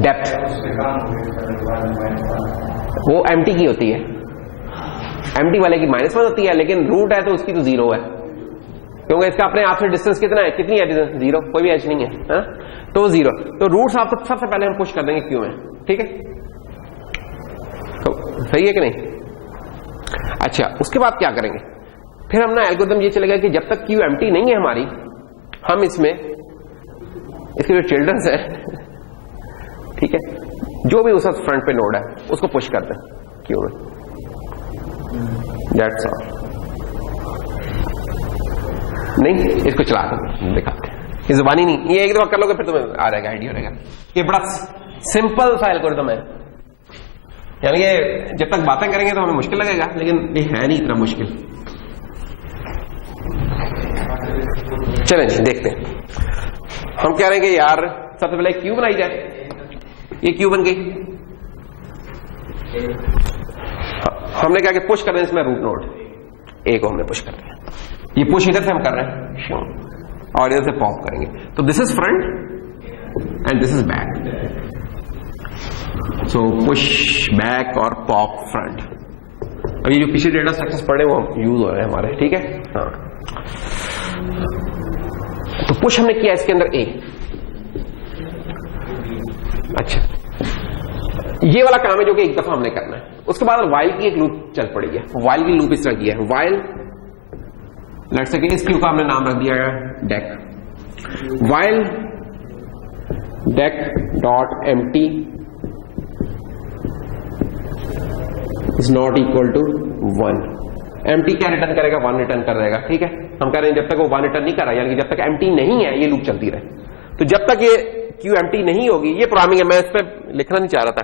डेप्थ वो एम्प्टी की होती है, एम्प्टी वाले की -1 होती है, लेकिन रूट है तो उसकी तो 0 है, क्योंकि इसका अपने आप से डिस्टेंस कितना है, कितनी है डिस्टेंस, 0, कोई भी एज नहीं है, हा? तो 0, तो रूट्स आप सबसे पहले हम पुश कर देंगे क्यू में, ठीक है, तो सही है कि नहीं। अच्छा, उसके बाद क्या करेंगे, फिर हम ना एल्गोरिथम ये चलेगा कि जब तक क्यू एम्प्टी नहीं है हमारी, हम इसमें इसके जो चिल्ड्रंस है, ठीक है, जो भी उस फ्रंट पे नोड है उसको पुश कर दें क्यू में, दैट्स ऑल। नहीं, इसको चला कर दिखाते हैं, ये जुबानी नहीं, ये एक दफा कर लोगे फिर तुम्हें आ जाएगा, आइडिया रहेगा। ये बड़ा सिंपल सा एल्गोरिथम है, यानी ये जब तक बातें करेंगे तो हमें मुश्किल लगेगा, लेकिन ये है नहीं इतना मुश्किल। चलें जी देखते हैं, हम कह रहे हैं कि यार सबसे पहले क्यू बनाई जाए, ये क्यू बन गई, हमने क्या कि पुश कर रहे हैं इसमें रूट नोड ए को हमने पुश कर दिया, ये पुश इधर से हम कर रहे हैं और इधर से पॉप करेंगे, तो this is front end this is back, so push back और पॉप फ्रंट। अब ये जो पिछले डेटा स्ट्रक्चर्स पढ़े वो यूज हो रहे हैं हमारे, ठीक है। हाँ, तो पुश हमने किया इसके अंदर ए, अच्छा ये वाला काम है जो कि एक दफा हमने करना है, उसके बाद वाइल की एक लूप चल पड़ी है, वाइल की लूप इस तरह की है, वाइल लेट्स से इस क्यू का हमने नाम रख दिया है deck, while deck dot empty is not equal to 1, empty क्या रिटर्न करेगा, 1 रिटर्न कर देगा, ठीक है। हम कह रहे हैं जब तक वो 1 रिटर्न नहीं कर रहा, यानी कि जब तक एम्प्टी नहीं है ये लूप चलती रहे, तो जब तक ये क्यू एम्प्टी नहीं होगी, ये प्रोग्रामिंग है, मैं इस पे लिखना नहीं चाह रहा था,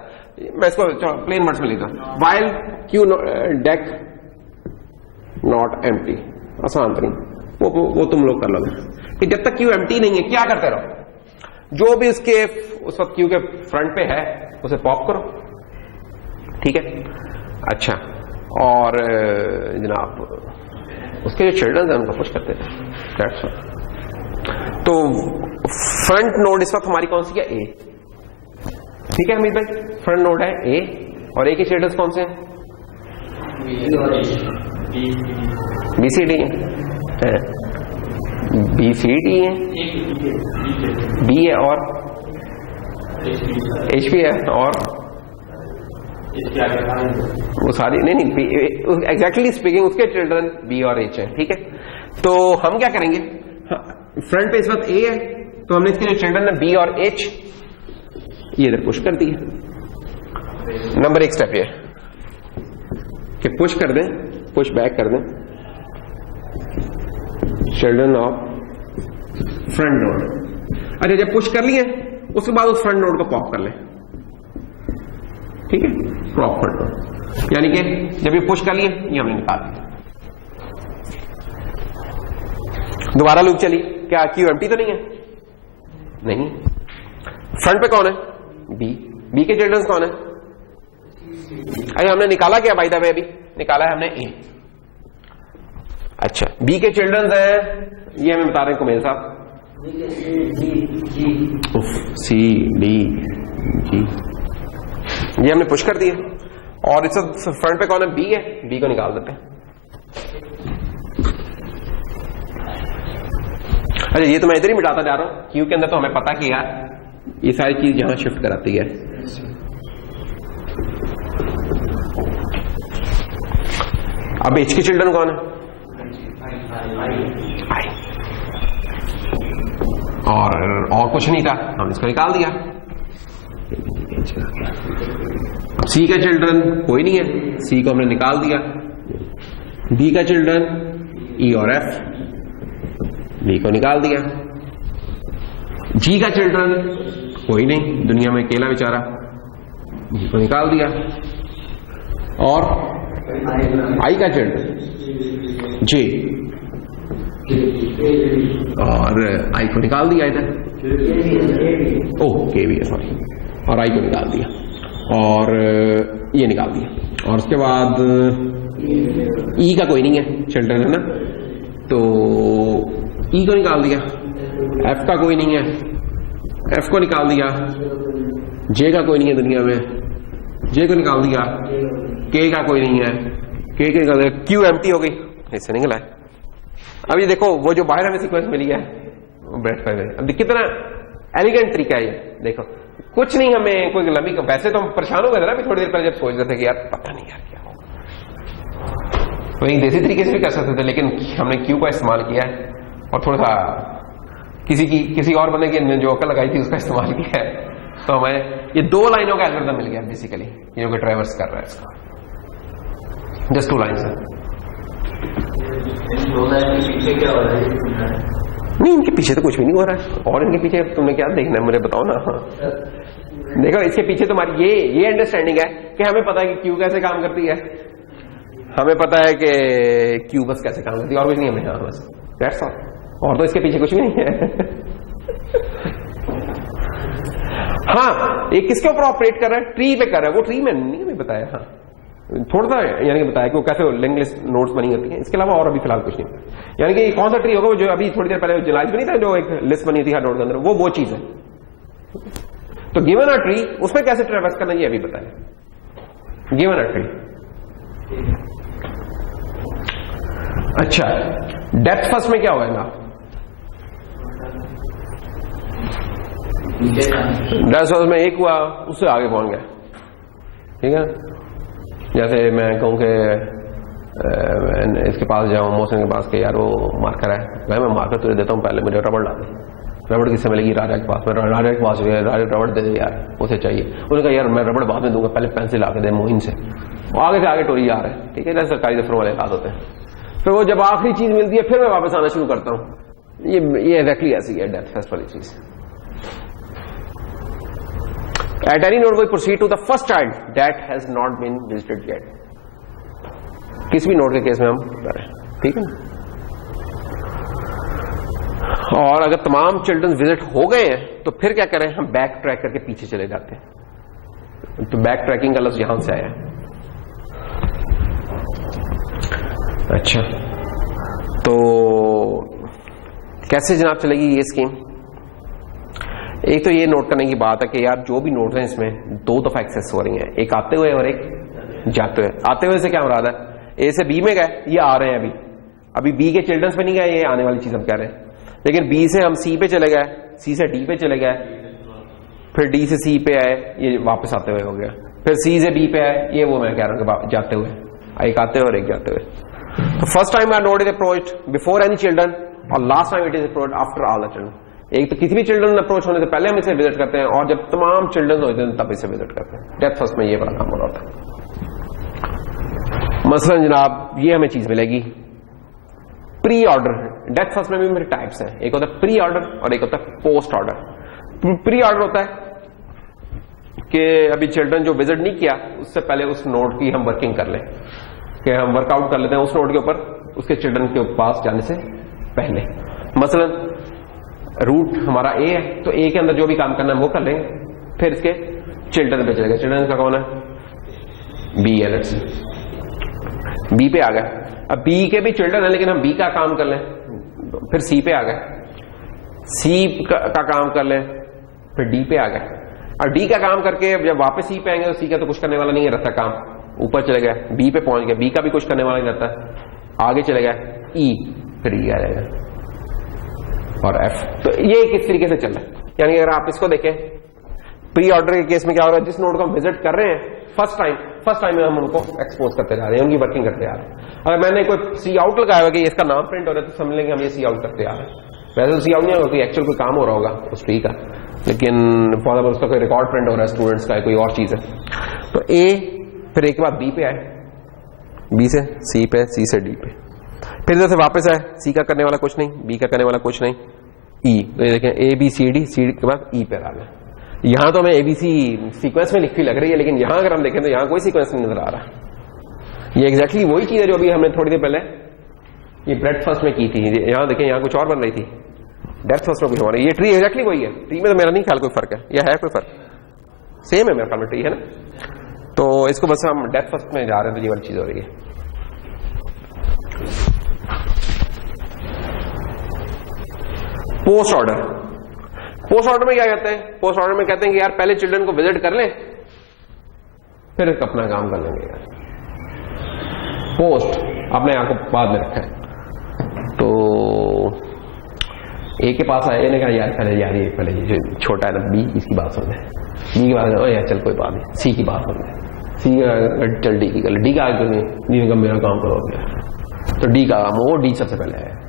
मैं इसको प्लेन वर्ड्स में लिखता हूं, while Q deck not empty, आसान नहीं, वो तुम लोग कर लोगे कि जब तक क्यू एम्प्टी नहीं है क्या करते रहो, जो भी उसके उस वक्त क्यू के फ्रंट पे है उसे पॉप करो, ठीक है। अच्छा, और जनाब उसके जो चिल्ड्रन है उनको पुश करते थे, तो फ्रंट नोड इस वक्त हमारी कौन सी है, ए, ठीक है हमीद भाई, फ्रंट नोड है ए, और ए के चिल्ड्रन कौन से हैं, बीसीडी है, बीसीडी है, बी है और एचपी है, और वो सारी नहीं एग्जैक्टली स्पीकिंग उसके चिल्ड्रन बी और एच है, ठीक है। तो हम क्या करेंगे, फ्रंट पे इस वक्त ए है, तो हमने इसके जो चिल्ड्रन है बी और एच ये इधर पुश कर दिए। नंबर 1 स्टेप ये कि पुश कर दें, पुश बैक कर दें चिल्ड्रन ऑफ फ्रंट नोड। अच्छा, जब पुश कर लिए उसके बाद उस फ्रंट नोड को पॉप कर लें, ठीक है, पॉप फ्रंट नोड, यानी कि जब ये पुश कर लिए ये हमने निकाल दिया। दोबारा लूप चली, क्या क्यू एम्प्टी तो नहीं है, नहीं, फ्रंट पे कौन है, बी, बी के चिल्ड्रंस कौन है, अरे हमने निकाला क्या बाय द वे, अभी निकाला है हमने ए। अच्छा, बी के चिल्ड्रंस हैं, ये हमें बता रहे हैं कुमेल साहब, सी डी जी, ये हमने पुश कर दिया, और इस फ्रंट पे कौन है, बी है, बी को निकाल देते हैं। अच्छा, ये तो मैं इधर ही मिटाता जा रहा हूं, क्यू के अंदर तो हमें पता कि यार ये सारी चीज यहां शिफ्ट कराती है। अब एच के चिल्ड्रन कौन है? आई। और कुछ नहीं था, हमने इसको निकाल दिया। अब सी का चिल्ड्रन कोई नहीं है, सी को हमने निकाल दिया। डी का चिल्ड्रन ई और एफ, डी को निकाल दिया। जी का चिल्ड्रन कोई नहीं, दुनिया में अकेला बेचारा, जी को निकाल दिया। और आई का चिल्ड्रन जे, और आई को निकाल दिया इधर, ओह के भी है सॉरी, और आई को निकाल दिया, और ये निकाल दिया। और उसके बाद ई का कोई नहीं है चिल्ड्रन, है ना, तो ई को निकाल दिया। एफ का कोई नहीं है, एफ को निकाल दिया। जे का कोई नहीं है दुनिया में, जे को निकाल दिया। के का कोई नहीं है, के निकाल दिया। क्यू एम्प्टी हो गई, इससे निकला है। अब ये देखो वो जो बाहर हमें सीक्वेंस मिली है ब्रेड फाइव है। अब कितना एलिगेंट तरीका है ये, देखो कुछ नहीं हमें कोई लंबी, वैसे तो हम परेशान हो गए थे ना थोड़ी देर पहले जब सोच रहे थे कि यार पता नहीं यार क्या होगा, तो एक देसी तरीके से भी कर सकते थे, लेकिन हमने क्यू का इस्तेमाल किया है और थोड़ा सा किसी और बंदे की जो अकल लगाई थी उसका इस्तेमाल किया है, तो हमें ये दो लाइनों का एल्गोरिथम मिल गया बेसिकली, ये जो ट्रैवर्स कर रहा है इसका, जस्ट 2 लाइन्स है। पीछे क्या हो रहा है? नहीं, इनके पीछे तो कुछ भी नहीं हो रहा है, और इनके पीछे तुमने क्या देखना है मुझे बताओ ना। देखो इसके पीछे तुम्हारी ये अंडरस्टैंडिंग है कि हमें पता है कि क्यू कैसे काम करती है, हमें पता है कि क्यू बस कैसे काम करती है, और कुछ नहीं हमें। हाँ बस दैट्स ऑल, और तो इसके पीछे कुछ भी नहीं है। हाँ, ये किसके ऊपर ऑपरेट कर रहा है? ट्री पे कर रहा है। वो ट्री में नहीं हमें बताया, हाँ थोड़ा सा यानी कि बताया कि वो कैसे लिंक लिस्ट नोड्स बनी होती है, इसके अलावा और अभी फिलहाल कुछ नहीं। यानी कि कौन सा ट्री होगा जो अभी थोड़ी देर पहले जलाइज बनी था, जो एक लिस्ट बनी थी हर नोड के अंदर, वो चीज है। तो गिवन अ ट्री, उसमें कैसे ट्रैवर्स करना ये अभी बताया, गिवन अ ट्री। अच्छा, डेप्थ फर्स्ट में क्या होगा? डेप्थ फर्स्ट में एक हुआ, उससे आगे पहुंच गया, ठीक है। जैसे मैं कहूं कि इसके पास जाऊं, मोहसिन के पास, के यार वो मार्कर है, मैं मार्कर तुझे देता हूं, पहले मुझे रबड़ ला दे। रबड़ किससे मिलेगी? राजा के पास। मैं राजा के पास गया, राजा रबड़ दे दे यार, उसे चाहिए। उन्होंने कहा यार मैं रबड़ बाद में दूंगा, पहले पेंसिल आके दे मोहिन से। आगे से आगे टोरी आ रहा है, ठीक है, जैसे सरकारी दफ्तरों वाले हाथ होते हैं। फिर वो जब आखिरी चीज मिलती है फिर मैं वापस आना शुरू करता हूं। ये एग्जैक्टली ऐसी है डेप्थ फर्स्ट वाली चीज। At any node we proceed to the first child that has not been visited yet. किस भी नोड के केस में हम करें, ठीक है। और अगर तमाम चिल्ड्रन विजिट हो गए हैं तो फिर क्या करें? हम बैक ट्रैक करके पीछे चले जाते हैं। तो बैक ट्रैकिंग का लफ्ज यहां से आया। अच्छा, तो कैसे जनाब चलेगी ये स्कीम? एक तो ये नोट करने की बात है कि यार जो भी नोट्स हैं इसमें 2 दफा एक्सेस हो रही हैं, एक आते हुए और एक जाते हुए। आते हुए से क्या मुराद है? ए से बी में गए, ये आ रहे हैं अभी बी के चिल्ड्रंस पे नहीं गए, ये आने वाली चीज हम कह रहे हैं। लेकिन बी से हम सी पे चले गए, सी से डी पे चले गए, फिर डी से सी पे आए, ये वापस आते हुए हो गया। फिर सी से बी पे आए, ये वो मैं कह रहा हूं जाते हुए, एक आते हुए और एक जाते हुए। तो first time a node is approached before any children, और last time it is approached after all the children. एक तो किसी भी चिल्ड्रन अप्रोच होने से पहले हम इसे विजिट करते हैं, और जब तमाम चिल्ड्रन होते हैं तब इसे विजिट करते हैं। डेप्थ फर्स्ट में ये बड़ा काम हो रहा होता है। मसलन जनाब ये हमें चीज मिलेगी प्री ऑर्डर। डेप्थ फर्स्ट में भी मेरे टाइप्स हैं, एक होता है प्री ऑर्डर और एक होता है पोस्ट ऑर्डर। प्री ऑर्डर होता है कि अभी चिल्ड्रन जो विजिट नहीं किया उससे पहले उस नोड की हम वर्किंग कर लें, कि हम वर्कआउट कर लेते हैं उस नोड के ऊपर उसके चिल्ड्रन के पास जाने से पहले। मसलन रूट हमारा ए है, तो ए के अंदर जो भी काम करना है वो कर लेंगे, फिर इसके चिल्ड्रन पे चलेगा। चिल्ड्रन का कौन है? बी है, लेट्स बी पे आ गए। अब बी के भी चिल्ड्रन है लेकिन हम बी का काम कर लें, फिर सी पे आ गए, सी का काम कर लें, फिर डी पे आ गए। और डी का काम करके जब वापस सी पे आएंगे तो सी का तो कुछ करने वाला नहीं रहता काम, ऊपर चले गए, बी पे पहुंच गए, बी का भी कुछ करने वाला नहीं रहता, आगे चले गए ई, फिर ई आ जाएगा और एफ। तो ये किस तरीके से चल रहा है, यानी अगर आप इसको देखें प्री ऑर्डर के केस में क्या हो रहा है, जिस नोड को हम विजिट कर रहे हैं फर्स्ट टाइम में हम उनको एक्सपोज करते जा रहे हैं, उनकी वर्किंग करते जा रहे हैं। अगर मैंने कोई सी आउट लगाया हुआ कि इसका नाम प्रिंट हो रहा है तो समझ लेंगे हम ये सी आउट करते जा रहे हैं। वैसे तो सी आउट नहीं होगा, कोई एक्चुअल कोई काम हो रहा होगा उस ट्री का, लेकिन फॉर एग्जाम्पल उसका कोई रिकॉर्ड प्रिंट हो रहा है स्टूडेंट्स का, कोई और चीज है। तो ए, फिर ए के बाद बी पे आए, बी से सी पे, सी से डी पे, फिर इधर से वापस आए, सी का करने वाला कुछ नहीं, बी का करने वाला कुछ नहीं, ई। तो ये देखें ए बी सी डी के बाद ई पे आ गया। यहां तो हमें एबीसी सीक्वेंस में लिखी लग रही है, लेकिन यहां अगर हम देखें तो यहां कोई सीक्वेंस नहीं नजर आ रहा। ये एग्जैक्टली वही चीज है जो अभी हमने थोड़ी देर पहले ये ब्रेड फर्स्ट में की थी। यहां देखें, यहां कुछ और बन रही थी, डेप्थ फर्स्ट में कुछ हमारा, ये ट्री एग्जैक्टली वही है। ट्री में तो मेरा नहीं ख्याल कोई फर्क है, या है कोई फर्क, सेम है मेरा ख्याल में ट्री है ना। तो इसको बस हम डेप्थ फर्स्ट में जा रहे हैं तो ये वाली चीज हो रही है। पोस्ट ऑर्डर, पोस्ट ऑर्डर में क्या कहते हैं, पोस्ट ऑर्डर में कहते हैं कि यार पहले चिल्ड्रन को विजिट कर लें फिर अपना काम कर लेंगे यार। पोस्ट आपने आपको बाद में रखा है। तो ए के पास आए, ने कहा यार पहले ये जो छोटा है ना बी, इसकी बात सुन ले। बी की बात यार चल कोई बात नहीं, सी की बात सुन ले। सी चल डी की कर ले, डी का आगे नहीं, डी का मेरा काम करो गया, तो डी का वो डी सबसे पहले है।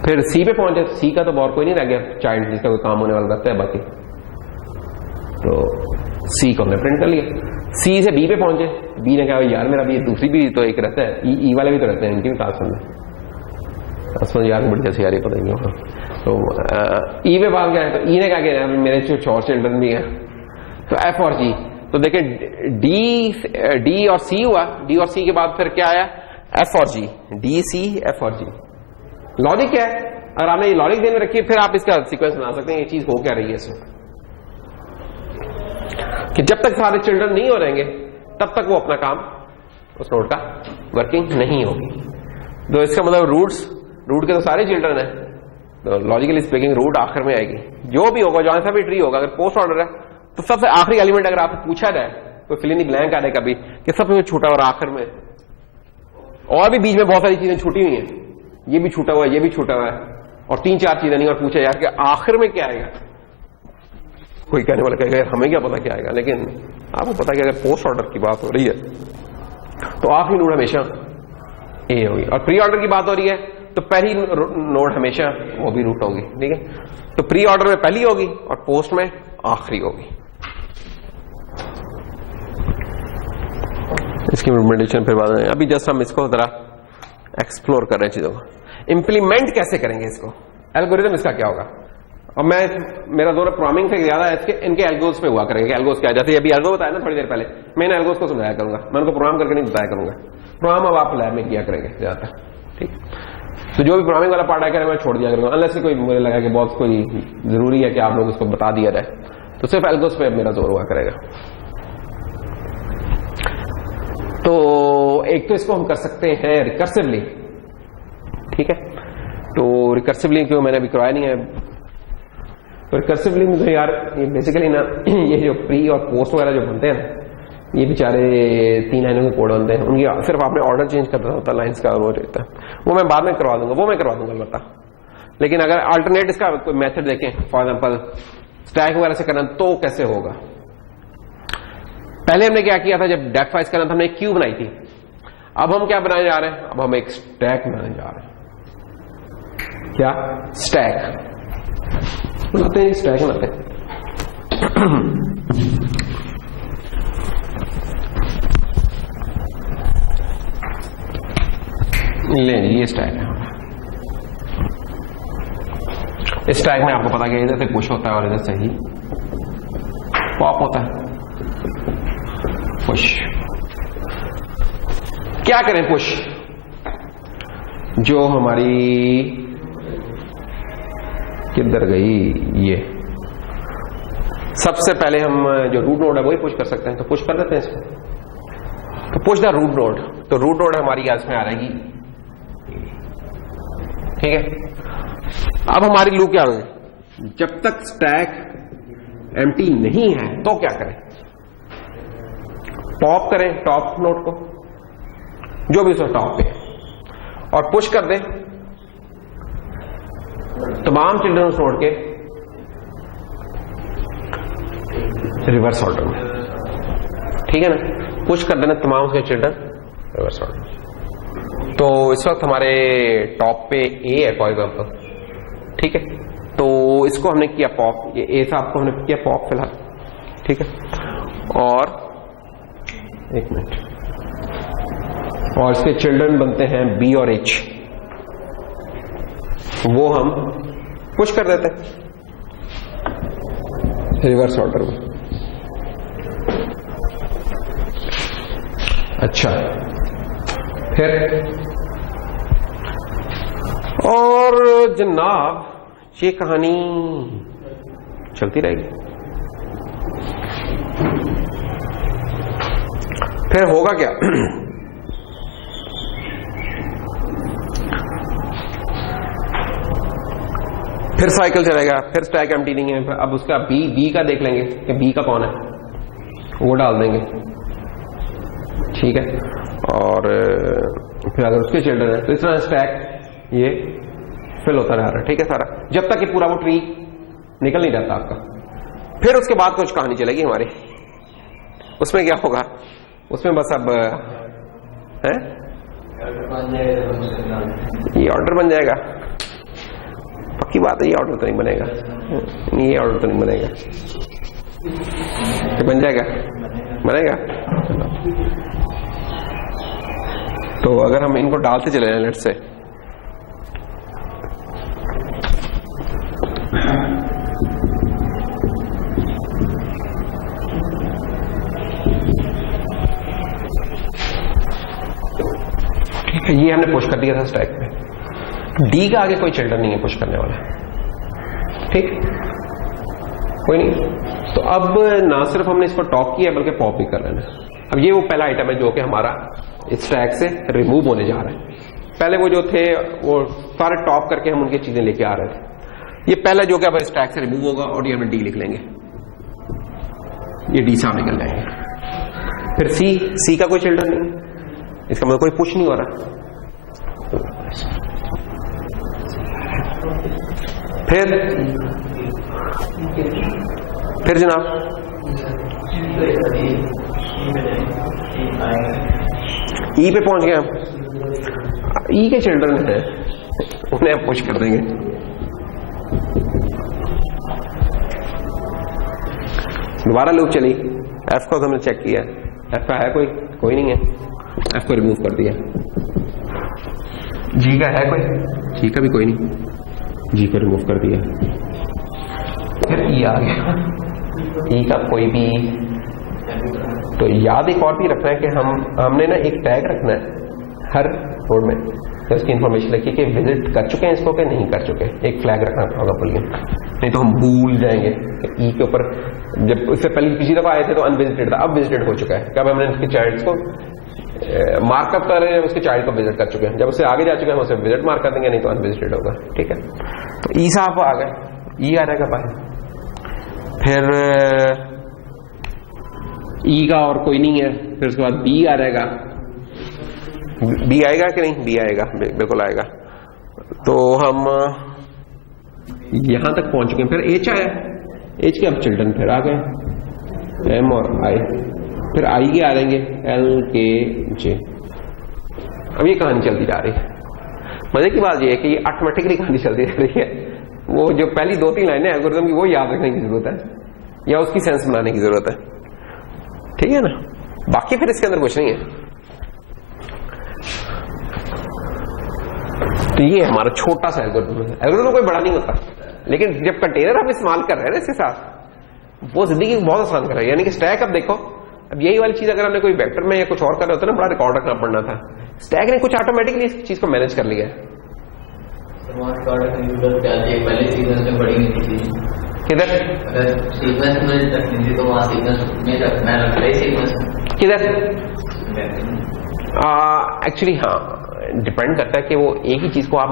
फिर सी पे पहुंचे, सी का तो और कोई नहीं रह गया चाइल्ड जिसका कोई काम होने वाला रहता है बाकी, तो सी को हमने प्रिंट कर लिया। सी से बी पे पहुंचे, बी ने कहा यार मेरा भी दूसरी भी तो एक रहता है, ई वाले भी तो रहते हैं, इनकी भी बात सुन ले यार, बड़ी जैसे यार पता नहीं होगा। तो ई पे बात गया, तो ई ने कहा कि मेरे कुछ और चिल्ड्रन भी हैं, तो एफ और जी। तो देखें डी और सी हुआ, डी और सी के बाद फिर क्या आया, एफ और जी, डी सी एफ और जी। लॉजिक क्या है, अगर आपने ये लॉजिक देने रखी है फिर आप इसका सीक्वेंस बना सकते हैं, ये चीज हो क्या रही है इसमें, कि जब तक सारे चिल्ड्रन नहीं हो रहेंगे तब तक वो अपना काम उस नोड का वर्किंग नहीं होगी। तो इसका मतलब रूट के तो सारे चिल्ड्रन है, तो लॉजिकली स्पीकिंग रूट आखिर में आएगी। जो भी होगा, जहां सा भी ट्री होगा, अगर पोस्ट ऑर्डर है तो सबसे आखिरी एलिमेंट अगर आपसे पूछा जाए, तो फिल इन द ब्लैंक आने कभी कि सबसे छूटा और आखिर में, और भी बीच में बहुत सारी चीजें छूटी हुई हैं, ये भी छूटा हुआ है, ये भी छूटा हुआ है, और 3-4 चीजें नहीं, और पूछा यार कि आखिर में क्या आएगा। कोई कहने वाला कहेगा यार हमें क्या पता क्या आएगा, लेकिन आपको पता है कि अगर पोस्ट ऑर्डर की बात हो रही है तो आखिरी नोड हमेशा ए होगी, और प्री ऑर्डर की बात हो रही है तो पहली नोड हमेशा वो भी रूट होगी। ठीक है, तो प्री ऑर्डर में पहली होगी और पोस्ट में आखिरी होगी। इसकी इम्प्लीमेंटेशन फिर बाद में, अभी जस्ट हम इसको जरा एक्सप्लोर कर रहे हैं चीजों को। इंप्लीमेंट कैसे करेंगे इसको, एल्गोरिथम इसका क्या होगा। और मेरा जोर प्रोग्रामिंग से ज्यादा है इनके एल्गोस पे हुआ करेंगे। एल्गोस क्या, जैसे अभी एल्गो बताया ना थोड़ी देर पहले, मैं इन एल्गोस को समझाया करूंगा, मैं उनको प्रोग्राम करके नहीं बताया करूंगा। प्रोग्राम अब आप लैब में किया करेंगे ज्यादातर। ठीक, तो जो भी प्रोग्रामिंग वाला पार्ट आया मैं छोड़ दिया करूंगा, अनलेस कोई मुझे लगा कि बहुत कोई जरूरी है कि आप लोग इसको बता दिया जाए, तो सिर्फ एल्गोस पे मेरा जोर हुआ करेगा। तो एक तो इसको हम कर सकते हैं रिकर्सिवली। ठीक है, तो रिकर्सिवली क्यों मैंने अभी करवाया नहीं है, तो रिकर्सिवली में तो यार ये बेसिकली ना ये जो प्री और पोस्ट वगैरह जो बनते हैं ना, ये बेचारे 3 लाइनों के कोड बनते हैं, उनकी सिर्फ आपने ऑर्डर चेंज करना होता है लाइन्स का, वो रहता है, वो मैं बाद में करवा दूंगा अलबत्ता। लेकिन अगर अल्टरनेट इसका कोई मेथड देखें, फॉर एग्जाम्पल स्टैक वगैरह से करना, तो कैसे होगा। पहले हमने क्या किया था, जब डेफ वाइज करना था हमने एक क्यू बनाई थी। अब हम क्या बनाने जा रहे हैं, अब हम एक स्टैक बनाने जा रहे हैं। क्या स्टैक बनाते हैं, स्टैक बनाते हैं। ले ये स्टैक है। इस स्टैक में आपको पता है इधर से पुश होता है और इधर से ही पॉप होता है। पुश क्या करें, पुश जो हमारी किधर गई, ये सबसे पहले हम जो रूट नोड है वही पुश कर सकते हैं, तो पुश कर देते हैं इसको। तो पुश द रूट नोड, तो रूट नोड हमारी इसमें आ रहेगी। ठीक है, अब हमारी लूप क्या होगी, जब तक स्टैक एम्प्टी नहीं है तो क्या करें, पॉप करें टॉप नोड को, जो भी उसका टॉप पे, और पुश कर दें तमाम चिल्ड्रन नोड के रिवर्स ऑर्डर में, ठीक है ना, पुश कर देना तमाम उसके चिल्ड्रन रिवर्स ऑर्डर। तो इस वक्त हमारे टॉप पे ए है फॉर एग्जाम्पल, ठीक है, तो इसको हमने किया पॉप, ये ए साहब को हमने किया पॉप फिलहाल, ठीक है, और एक मिनट, और इसके चिल्ड्रन बनते हैं बी और एच, वो हम पुश कर देते हैं रिवर्स ऑर्डर में। अच्छा, फिर और जनाब ये कहानी चलती रहेगी। फिर होगा क्या? फिर साइकिल चलेगा, फिर स्टैक एम्प्टी नहीं है, अब उसका बी का देख लेंगे कि बी का कौन है, वो डाल देंगे, ठीक है, और फिर अगर उसके चिल्ड्रन है तो इस तरह स्टैक ये फिल होता रह रहा है, ठीक है, सारा, जब तक कि पूरा वो ट्री निकल नहीं जाता आपका। फिर उसके बाद कुछ कहानी चलेगी हमारी, उसमें क्या होगा, उसमें बस अब है ये ऑर्डर बन जाएगा, पक्की बात है, ये ऑर्डर तो नहीं बनेगा, ये ऑर्डर तो नहीं बनेगा, ये बन जाएगा, बनेगा। तो अगर हम इनको डालते चले जाए लेट से, ये हमने पुश कर दिया था स्टैक में, डी का आगे कोई चिल्ड्रन नहीं है पुश करने वाला, ठीक, कोई नहीं। तो अब ना सिर्फ हमने इसको टॉप किया बल्कि पॉप भी कर लेना। अब ये वो पहला आइटम है जो कि हमारा इस स्टैक से रिमूव होने जा रहा है। पहले वो जो थे वो सारे टॉप करके हम उनकी चीजें लेके आ रहे थे, ये पहला जो कि अब स्टैक से रिमूव होगा और ये हमें डी लिख लेंगे, ये डी सामने निकल जाएंगे। फिर सी का कोई चिल्ड्रन नहीं, इसका मतलब कोई पुश नहीं हो रहा। फिर जनाब ई पे पहुंच गए हम, ई के चिल्ड्रन हैं, उन्हें हम पुश कर देंगे। दोबारा लूप चली, एफ को हमने चेक किया, एफ का है कोई नहीं है, एफ को रिमूव कर दिया। जी का है कोई, जी का भी कोई नहीं, जी को रिमूव कर दिया। फिर ई आ गया, ई का कोई भी। तो याद एक और भी रखना है कि हमने ना एक टैग रखना है हर रोड में, तो इसकी इंफॉर्मेशन लिखी कि विजिट कर चुके हैं इसको कि नहीं कर चुके, एक फ्लैग रखना होगा भूलिए, नहीं तो हम भूल जाएंगे। ई के ऊपर जब उससे पहले पिछली दफा आए थे तो अनविजिटेड था, अब विजिटेड हो चुका है, कब हमने उसके चाइल्ड को मार्कअप कर रहे हैं, उसके चाइल्ड को विजिट कर चुके हैं, जब उससे आगे जा चुके हैं उसे विजिट मार्क कर देंगे, नहीं तो अनविजिटेड होगा, ठीक है। तो ई साहब आ गए, ई आ जाएगा बाहर। फिर ई का और कोई नहीं है, फिर उसके बाद बी आ जाएगा, बी आएगा कि नहीं, बी आएगा, बिल्कुल आएगा। तो हम यहां तक पहुंच चुके हैं। फिर एच आया, एच के अब चिल्ड्रन फिर आ गए, एम और आई, फिर आई के आ जाएंगे एल के जे। अब ये कहानी चलती जा रही है। मजे की बात ये है कि ये ऑटोमेटिकली कहानी चलती जा रही है, वो जो पहली 2-3 लाइनें एल्गोरिथम की वो याद रखने की जरूरत है या उसकी सेंस बनाने की जरूरत है, ठीक है ना, बाकी फिर इसके अंदर कुछ नहीं है। तो ये हमारा छोटा सा एल्गोरिथम है, एल्गोरिथम कोई बड़ा नहीं होता, लेकिन जब कंटेनर हम इस्तेमाल कर रहे हैं ना इसके साथ, वो जिंदगी को बहुत आसान कर रहा है। यानी कि स्टैक, अब देखो, अब यही वाली चीज अगर हमने कोई वेक्टर में या कुछ और कर रहे होता ना, बड़ा रिकॉर्ड रखना पड़ना था, स्टैक ने कुछ ऑटोमेटिकली इस चीज को मैनेज कर लिया है। किधर सीक्वेंस में रखनी थी तो वहां सीक्वेंस में रखना है, सीक्वेंस किधर एक्चुअली हाँ डिपेंड करता है कि वो एक ही चीज को आप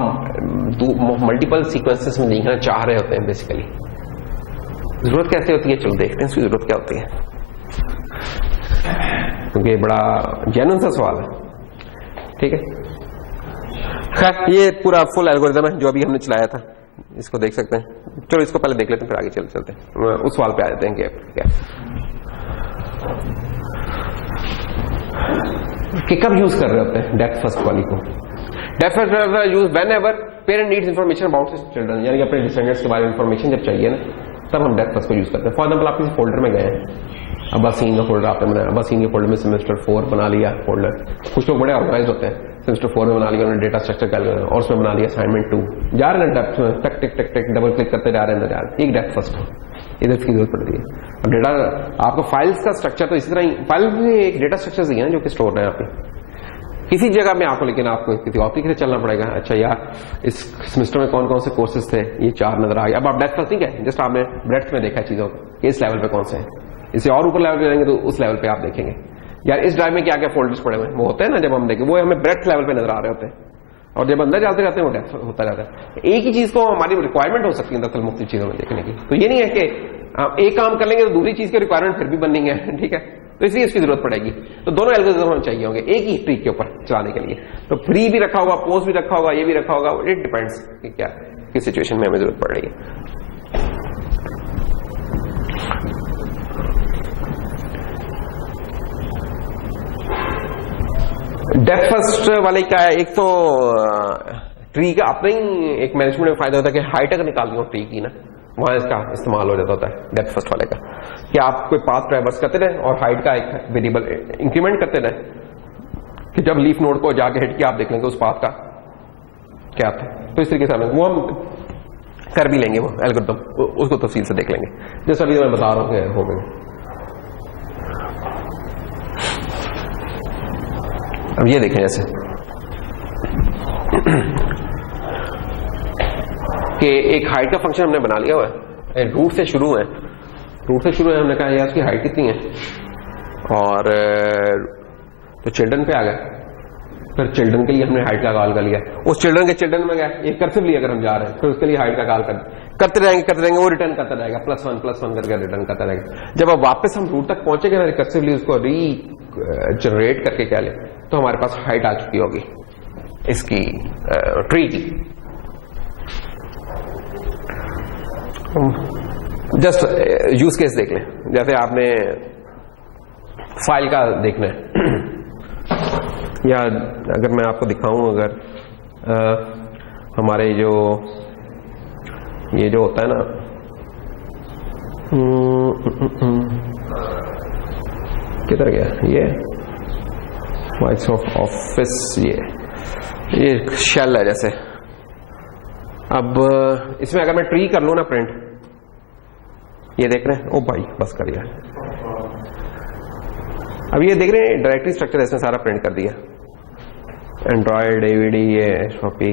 मल्टीपल सीक्वेंसेस में देखना चाह रहे होते हैं। बेसिकली जरूरत कैसे होती है, चलो देखते हैं इसकी जरूरत क्या होती है, क्योंकि बड़ा जेन्युइन सा सवाल है, ठीक है। खैर ये पूरा फुल एल्गोरिथम है जो अभी हमने चलाया था, इसको देख सकते हैं। चलो इसको पहले देख लेते हैं, फिर आगे चलते हैं, उस सवाल पे आ जाते हैं कि कब यूज कर रहे होते हैं डेप्थ फर्स्ट वाली को। Depth first use when ever parent needs information about his children, यानी अपने डिसेंडेंट्स के बारे में इन्फॉर्मेशन जब चाहिए ना, तब हम डेप्थ फर्स्ट को यूज करते हैं। फॉर एग्जाम्पल आप किसी फोल्डर में गए हैं, अब्बासीन का फोल्डर आपने बनाया, अब्बासीन के फोल्डर में सेमेस्टर 4 बना लिया फोल्डर। कुछ लोग बड़े ऑर्गेनाइज होते हैं, सेमेस्टर 4 में बना लिया उन्होंने डेटा स्ट्रक्चर कैलकुलेटर, और उसमें बना लिया असाइनमेंट 2, जा रहे हैं डेप्थ में, टक टिक टिक टिक डबल क्लिक करते जा रहे हैं, एक डेप्थ फर्स्ट है, इधर इसकी जरूरत पड़ती है। अब डेटा आपको फाइल्स का स्ट्रक्चर तो इसी तरह ही, फाइल में एक डेटा स्ट्रक्चर दिया है जो कि स्टोर है यहाँ पे किसी जगह में आपको, लेकिन आपको किसी और तरीके से चलना पड़ेगा। अच्छा यार इस सेमेस्टर में कौन कौन से कोर्सेज थे, ये 4 नजर आ गए। अब आप डेप्थ फर्स्ट नहीं कहें, जस्ट आपने ब्रेड्थ में देखा चीजों को, इस लेवल पे कौन से हैं, इसे और ऊपर लेवल पे जाएंगे तो उस लेवल पे आप देखेंगे यार इस ड्राइव में क्या क्या फोल्डर्स पड़े हुए हैं, वो होते हैं ना जब हम देखें, वो हमें ब्रेड्थ लेवल पे नजर आ रहे होते हैं, और जब अंदर जाते जाते हैं वो डेप्थ होता जाता है। एक ही चीज को हमारी रिक्वायरमेंट हो सकती है दरअसल मुख्तलिफ चीजों में देखने की, तो ये नहीं है कि हम एक काम कर लेंगे तो दूसरी चीज की रिक्वायरमेंट फिर भी बननी है, ठीक है, तो इसलिए इसकी जरूरत पड़ेगी। तो दोनं एल्गोरिथम हमें चाहिए होंगे एक ही ट्री के ऊपर चलाने के लिए, तो फ्री भी रखा होगा, पोस्ट भी रखा होगा, ये भी रखा होगा, इट डिपेंड्स कि क्या किस सिचुएशन में हमें जरूरत पड़ रही है। डेप्थ फर्स्ट वाले क्या है, एक तो ट्री का अपने ही एक मैनेजमेंट में फायदा होता है कि हाइट अगर निकाल दी हो ट्री की ना, वहां इसका इस्तेमाल हो जाता होता है डेप्थ फर्स्ट वाले का, कि आप कोई पाथ ट्रैवर्स करते रहे और हाइट का एक वेरिएबल इंक्रीमेंट करते रहे, कि जब लीफ नोड को जाके हिट किया आप देख लेंगे उस पाथ का क्या था। तो इस तरीके से वो हम कर भी लेंगे, वो एल्गोरिथम उसको तफसील से देख लेंगे, जैसा अभी मैं बता रहा हूँ हो गए। अब ये देखें जैसे कि एक हाइट का फंक्शन हमने बना लिया हुआ है, रूट से शुरू है, हमने कहा यार उसकी हाइट कितनी है, और तो चिल्ड्रन पे आ गए, फिर चिल्ड्रन के लिए हमने हाइट का कॉल कर लिया, उस चिल्ड्रन के चिल्ड्रन में गया, एक कर्सिवली अगर हम जा रहे हैं फिर उसके लिए हाइट का कॉल करते रहेंगे, वो रिटर्न करता रहेगा, +1 करके रिटर्न करता रहेगा। जब अब वापस हम रूट तक पहुंचेंगे रिकर्सिवली उसको री जनरेट करके क्या ले, तो हमारे पास हाइट आ चुकी होगी इसकी ट्री की। जस्ट यूज केस देख लें, जैसे आपने फाइल का देखना है या अगर मैं आपको दिखाऊं, अगर हमारे ये जो होता है ना, किधर गया ये माइक्रोसॉफ्ट ऑफिस, ये शेल है जैसे। अब इसमें अगर मैं ट्री कर लूं ना प्रिंट, ये देख रहे हैं, ओ भाई बस कर दिया। अब ये देख रहे हैं डायरेक्टरी स्ट्रक्चर इसने सारा प्रिंट कर दिया, एंड्रॉयड, एवीडी, ये शॉपी,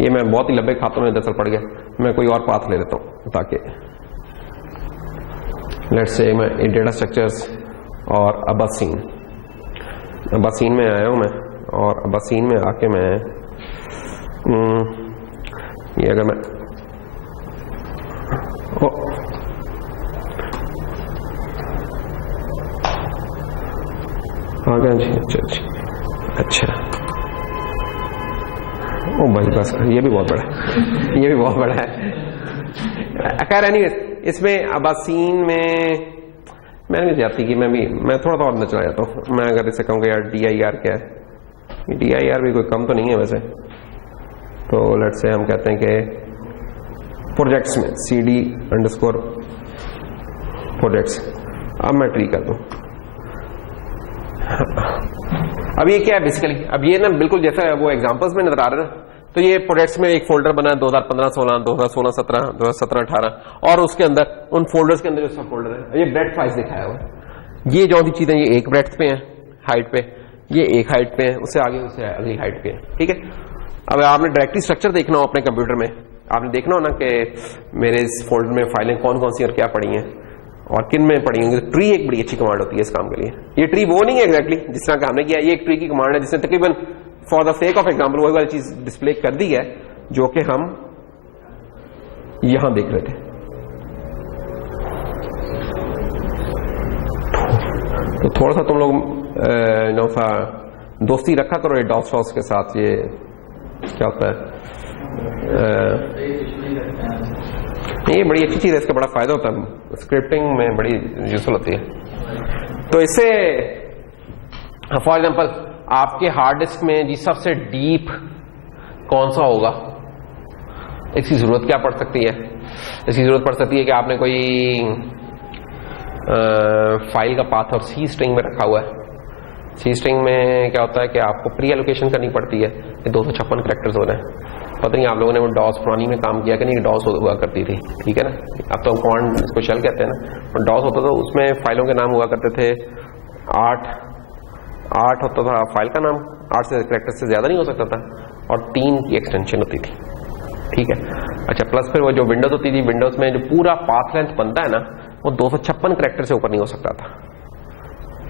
ये मैं बहुत ही लंबे खातों में दरअसल पड़ गया, मैं कोई और पाथ ले लेता हूं ताकि लेट्स से मैं डेटा स्ट्रक्चर्स और अब्बासीन में आया हूं मैं, और अब्बासीन में आके मैं ये अगर मैं आ गया जी, अच्छा ओ भाई बस ये भी बहुत बड़ा है, ये भी बहुत बड़ा है। खैर एनीवेज इसमें अब्बासीन में मैंने नहीं चाहती कि मैं थोड़ा सा और नचना चाहता हूँ। मैं अगर इसे कहूँगा यार DIR क्या है, DIR भी कोई कम तो नहीं है वैसे, तो लेट्स से हम कहते हैं कि प्रोजेक्ट्स में CD_ प्रोजेक्ट्स, अब मैं ट्री कर दूं। अब ये क्या है बेसिकली, अब ये ना बिल्कुल जैसा वो एग्जांपल्स में नजर आ रहा है ना, तो ये प्रोजेक्ट्स में एक फोल्डर बना है 2015-16, 2016-17, 2017-18, और उसके अंदर उन फोल्डर्स के अंदर जो सब फोल्डर है, ये ब्रेड्थ वाइज दिखाया हुआ है। ये जो भी चीजें ये एक ब्रेड्थ पे है, हाइट पे, ये एक हाइट पे है, उससे आगे उससे अगली हाइट पे है, ठीक है। अब आपने डायरेक्टरी स्ट्रक्चर देखना हो अपने कंप्यूटर में, आपने देखना हो ना कि मेरे इस फोल्डर में फाइलें कौन कौन सी और क्या पड़ी हैं और किन में पड़ी होंगी, तो ट्री एक बड़ी अच्छी कमांड होती है इस काम के लिए। ये ट्री वो नहीं है एग्जैक्टली जिस तरह का हमने किया, ये एक ट्री की कमांड है जिसने तकरीबन for the sake of example वही वाली चीज डिस्प्ले कर दी है जो कि हम यहां देख रहे थे। तो थोड़ा सा तुम लोग सा दोस्ती रखा करो डॉस के साथ, ये क्या होता है ये बड़ी अच्छी चीज है, इसका बड़ा फायदा होता है, स्क्रिप्टिंग में बड़ी यूजफुल होती है। तो इससे फॉर एग्जांपल आपके हार्ड डिस्क में जी सबसे डीप कौन सा होगा, इसकी जरूरत क्या पड़ सकती है? इसकी जरूरत पड़ सकती है कि आपने कोई फाइल का पाथ और सी स्ट्रिंग में रखा हुआ है। सी स्ट्रिंग में क्या होता है कि आपको प्री एलोकेशन करनी पड़ती है कि 256 कैरेक्टर्स हो रहे हैं। पता नहीं आप लोगों ने वो डॉस पुरानी में काम किया कि नहीं, डॉस हुआ करती थी, ठीक है ना, अब तो कॉन्ड इसको शेल कहते हैं ना, और डॉस होता था उसमें फाइलों के नाम हुआ करते थे 8 होता था फाइल का नाम, 8 से कैरेक्टर से ज्यादा नहीं हो सकता था, और 3 की एक्सटेंशन होती थी, ठीक है। अच्छा, प्लस फिर वो जो विंडोज होती थी, विंडोज में जो पूरा पाथ लेंथ बनता है ना, वो 256 कैरेक्टर से ऊपर नहीं हो सकता था।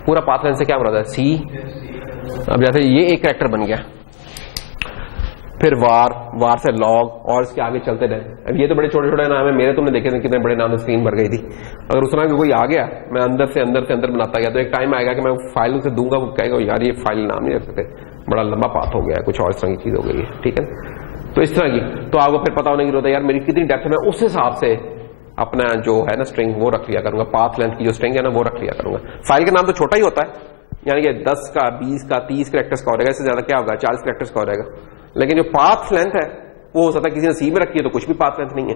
पूरा पाथ लेंथ से क्या बना था? सी। अब जैसे ये एक कैरेक्टर बन गया, फिर वार से लॉग, और इसके आगे चलते रहे। अब ये तो बड़े छोटे छोटे नाम है, मेरे तुमने देखे थे कितने बड़े नाम, स्क्रीन भर गई थी। अगर उस तरह का कोई आ गया, मैं अंदर से अंदर बनाता गया, तो एक टाइम आएगा कि मैं फाइल से दूंगा, वो कहेगा यार ये फाइल नाम नहीं रख सकते, बड़ा लंबा पाथ हो गया है, कुछ और इस तरह की चीज हो गई है, ठीक है। तो इस तरह की तो आपको फिर पता होने की जरूरत है यार मेरी कितनी डेप्थ है, मैं उस हिसाब से अपना जो है ना स्ट्रिंग वो रख लिया करूंगा, पाथ लेंथ की जो स्ट्रिंग है ना वो रख लिया करूंगा। फाइल का नाम तो छोटा ही होता है, यानी कि 10 का 20 का 30 कैरेक्टर्स का हो जाएगा, इससे ज्यादा क्या होगा, 40 कैरेक्टर्स का हो जाएगा। लेकिन जो पाथ लेंथ है वो हो सकता है किसी ने सी में रखी है तो कुछ भी पाथ लेंथ नहीं है,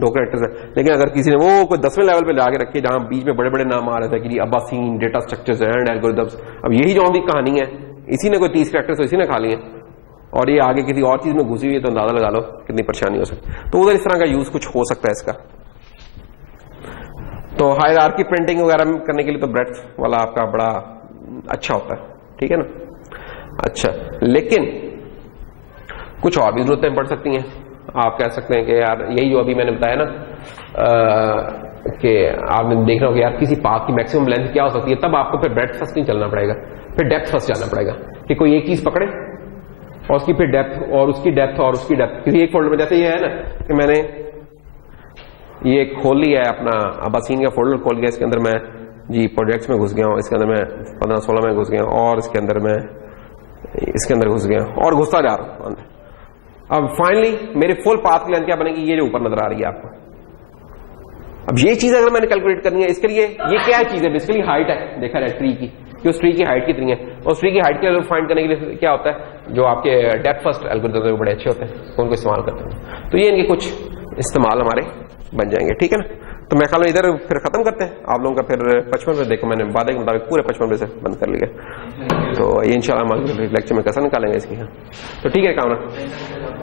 2 कैरेक्टर्स है। लेकिन अगर किसी ने वो कोई 10वें लेवल पे लाके रखी है जहां बीच में बड़े बड़े नाम आ रहे थे कि अब्बासीन, डेटा स्ट्रक्चर्स एंड एल्गोरिथम्स, अब यही जो भी कहानी है, इसी ने कोई 30 कैरेक्टर्स तो इसी ने खा लिए, और ये आगे किसी और चीज में घुसी हुई है, तो अंदाजा लगा लो कितनी परेशानी हो सकती है। तो उधर इस तरह का यूज कुछ हो सकता है इसका। तो हायरार्की प्रिंटिंग वगैरह करने के लिए तो ब्रेड्थ वाला आपका बड़ा अच्छा होता है, ठीक है ना। अच्छा, लेकिन कुछ और भी जरूरतें पड़ सकती हैं। आप कह सकते हैं कि यार यही जो अभी मैंने बताया ना कि आपने देखना होगा यार किसी पाथ की मैक्सिमम लेंथ क्या हो सकती है, तब आपको फिर ब्रेड्थ फर्स्ट नहीं चलना पड़ेगा, फिर डेप्थ फर्स्ट जाना पड़ेगा कि कोई एक चीज पकड़े और उसकी फिर डेप्थ और उसकी डेप्थ और उसकी डेप्थ किसी एक फोल्डर में। जैसे ये है ना कि मैंने ये खोल लिया है अपना अब्बासीन का फोल्डर खोल गया, इसके अंदर मैं जी प्रोजेक्ट्स में घुस गया हूँ, इसके अंदर मैं 15-16 में घुस गया हूँ, और इसके अंदर मैं इसके अंदर घुस गया और घुसता जा रहा हूँ। अब फाइनली मेरे फुल पाथ की लेंथ क्या बनेगी, ये जो ऊपर नजर आ रही है आपको। अब ये चीज अगर मैंने कैलकुलेट करनी है, इसके लिए ये क्या चीज है, बेसिकली हाइट है, देखा है ट्री की कि उस ट्री की हाइट कितनी है, और उस ट्री की हाइट के फाइंड करने के लिए क्या होता है, जो आपके डेप्थ फर्स्ट एल्गोरिथम बड़े अच्छे होते हैं उनको इस्तेमाल करते हैं। तो ये इनके कुछ इस्तेमाल हमारे बन जाएंगे, ठीक है ना। तो मैं ख्याल में इधर फिर खत्म करते हैं आप लोगों का, फिर 55 पे देखो मैंने वादे के मुताबिक पूरे 55 पे से बंद कर लिया। तो ये इंशाल्लाह हम लेक्चर में कैसा निकालेंगे इसकी। तो ठीक है कामना।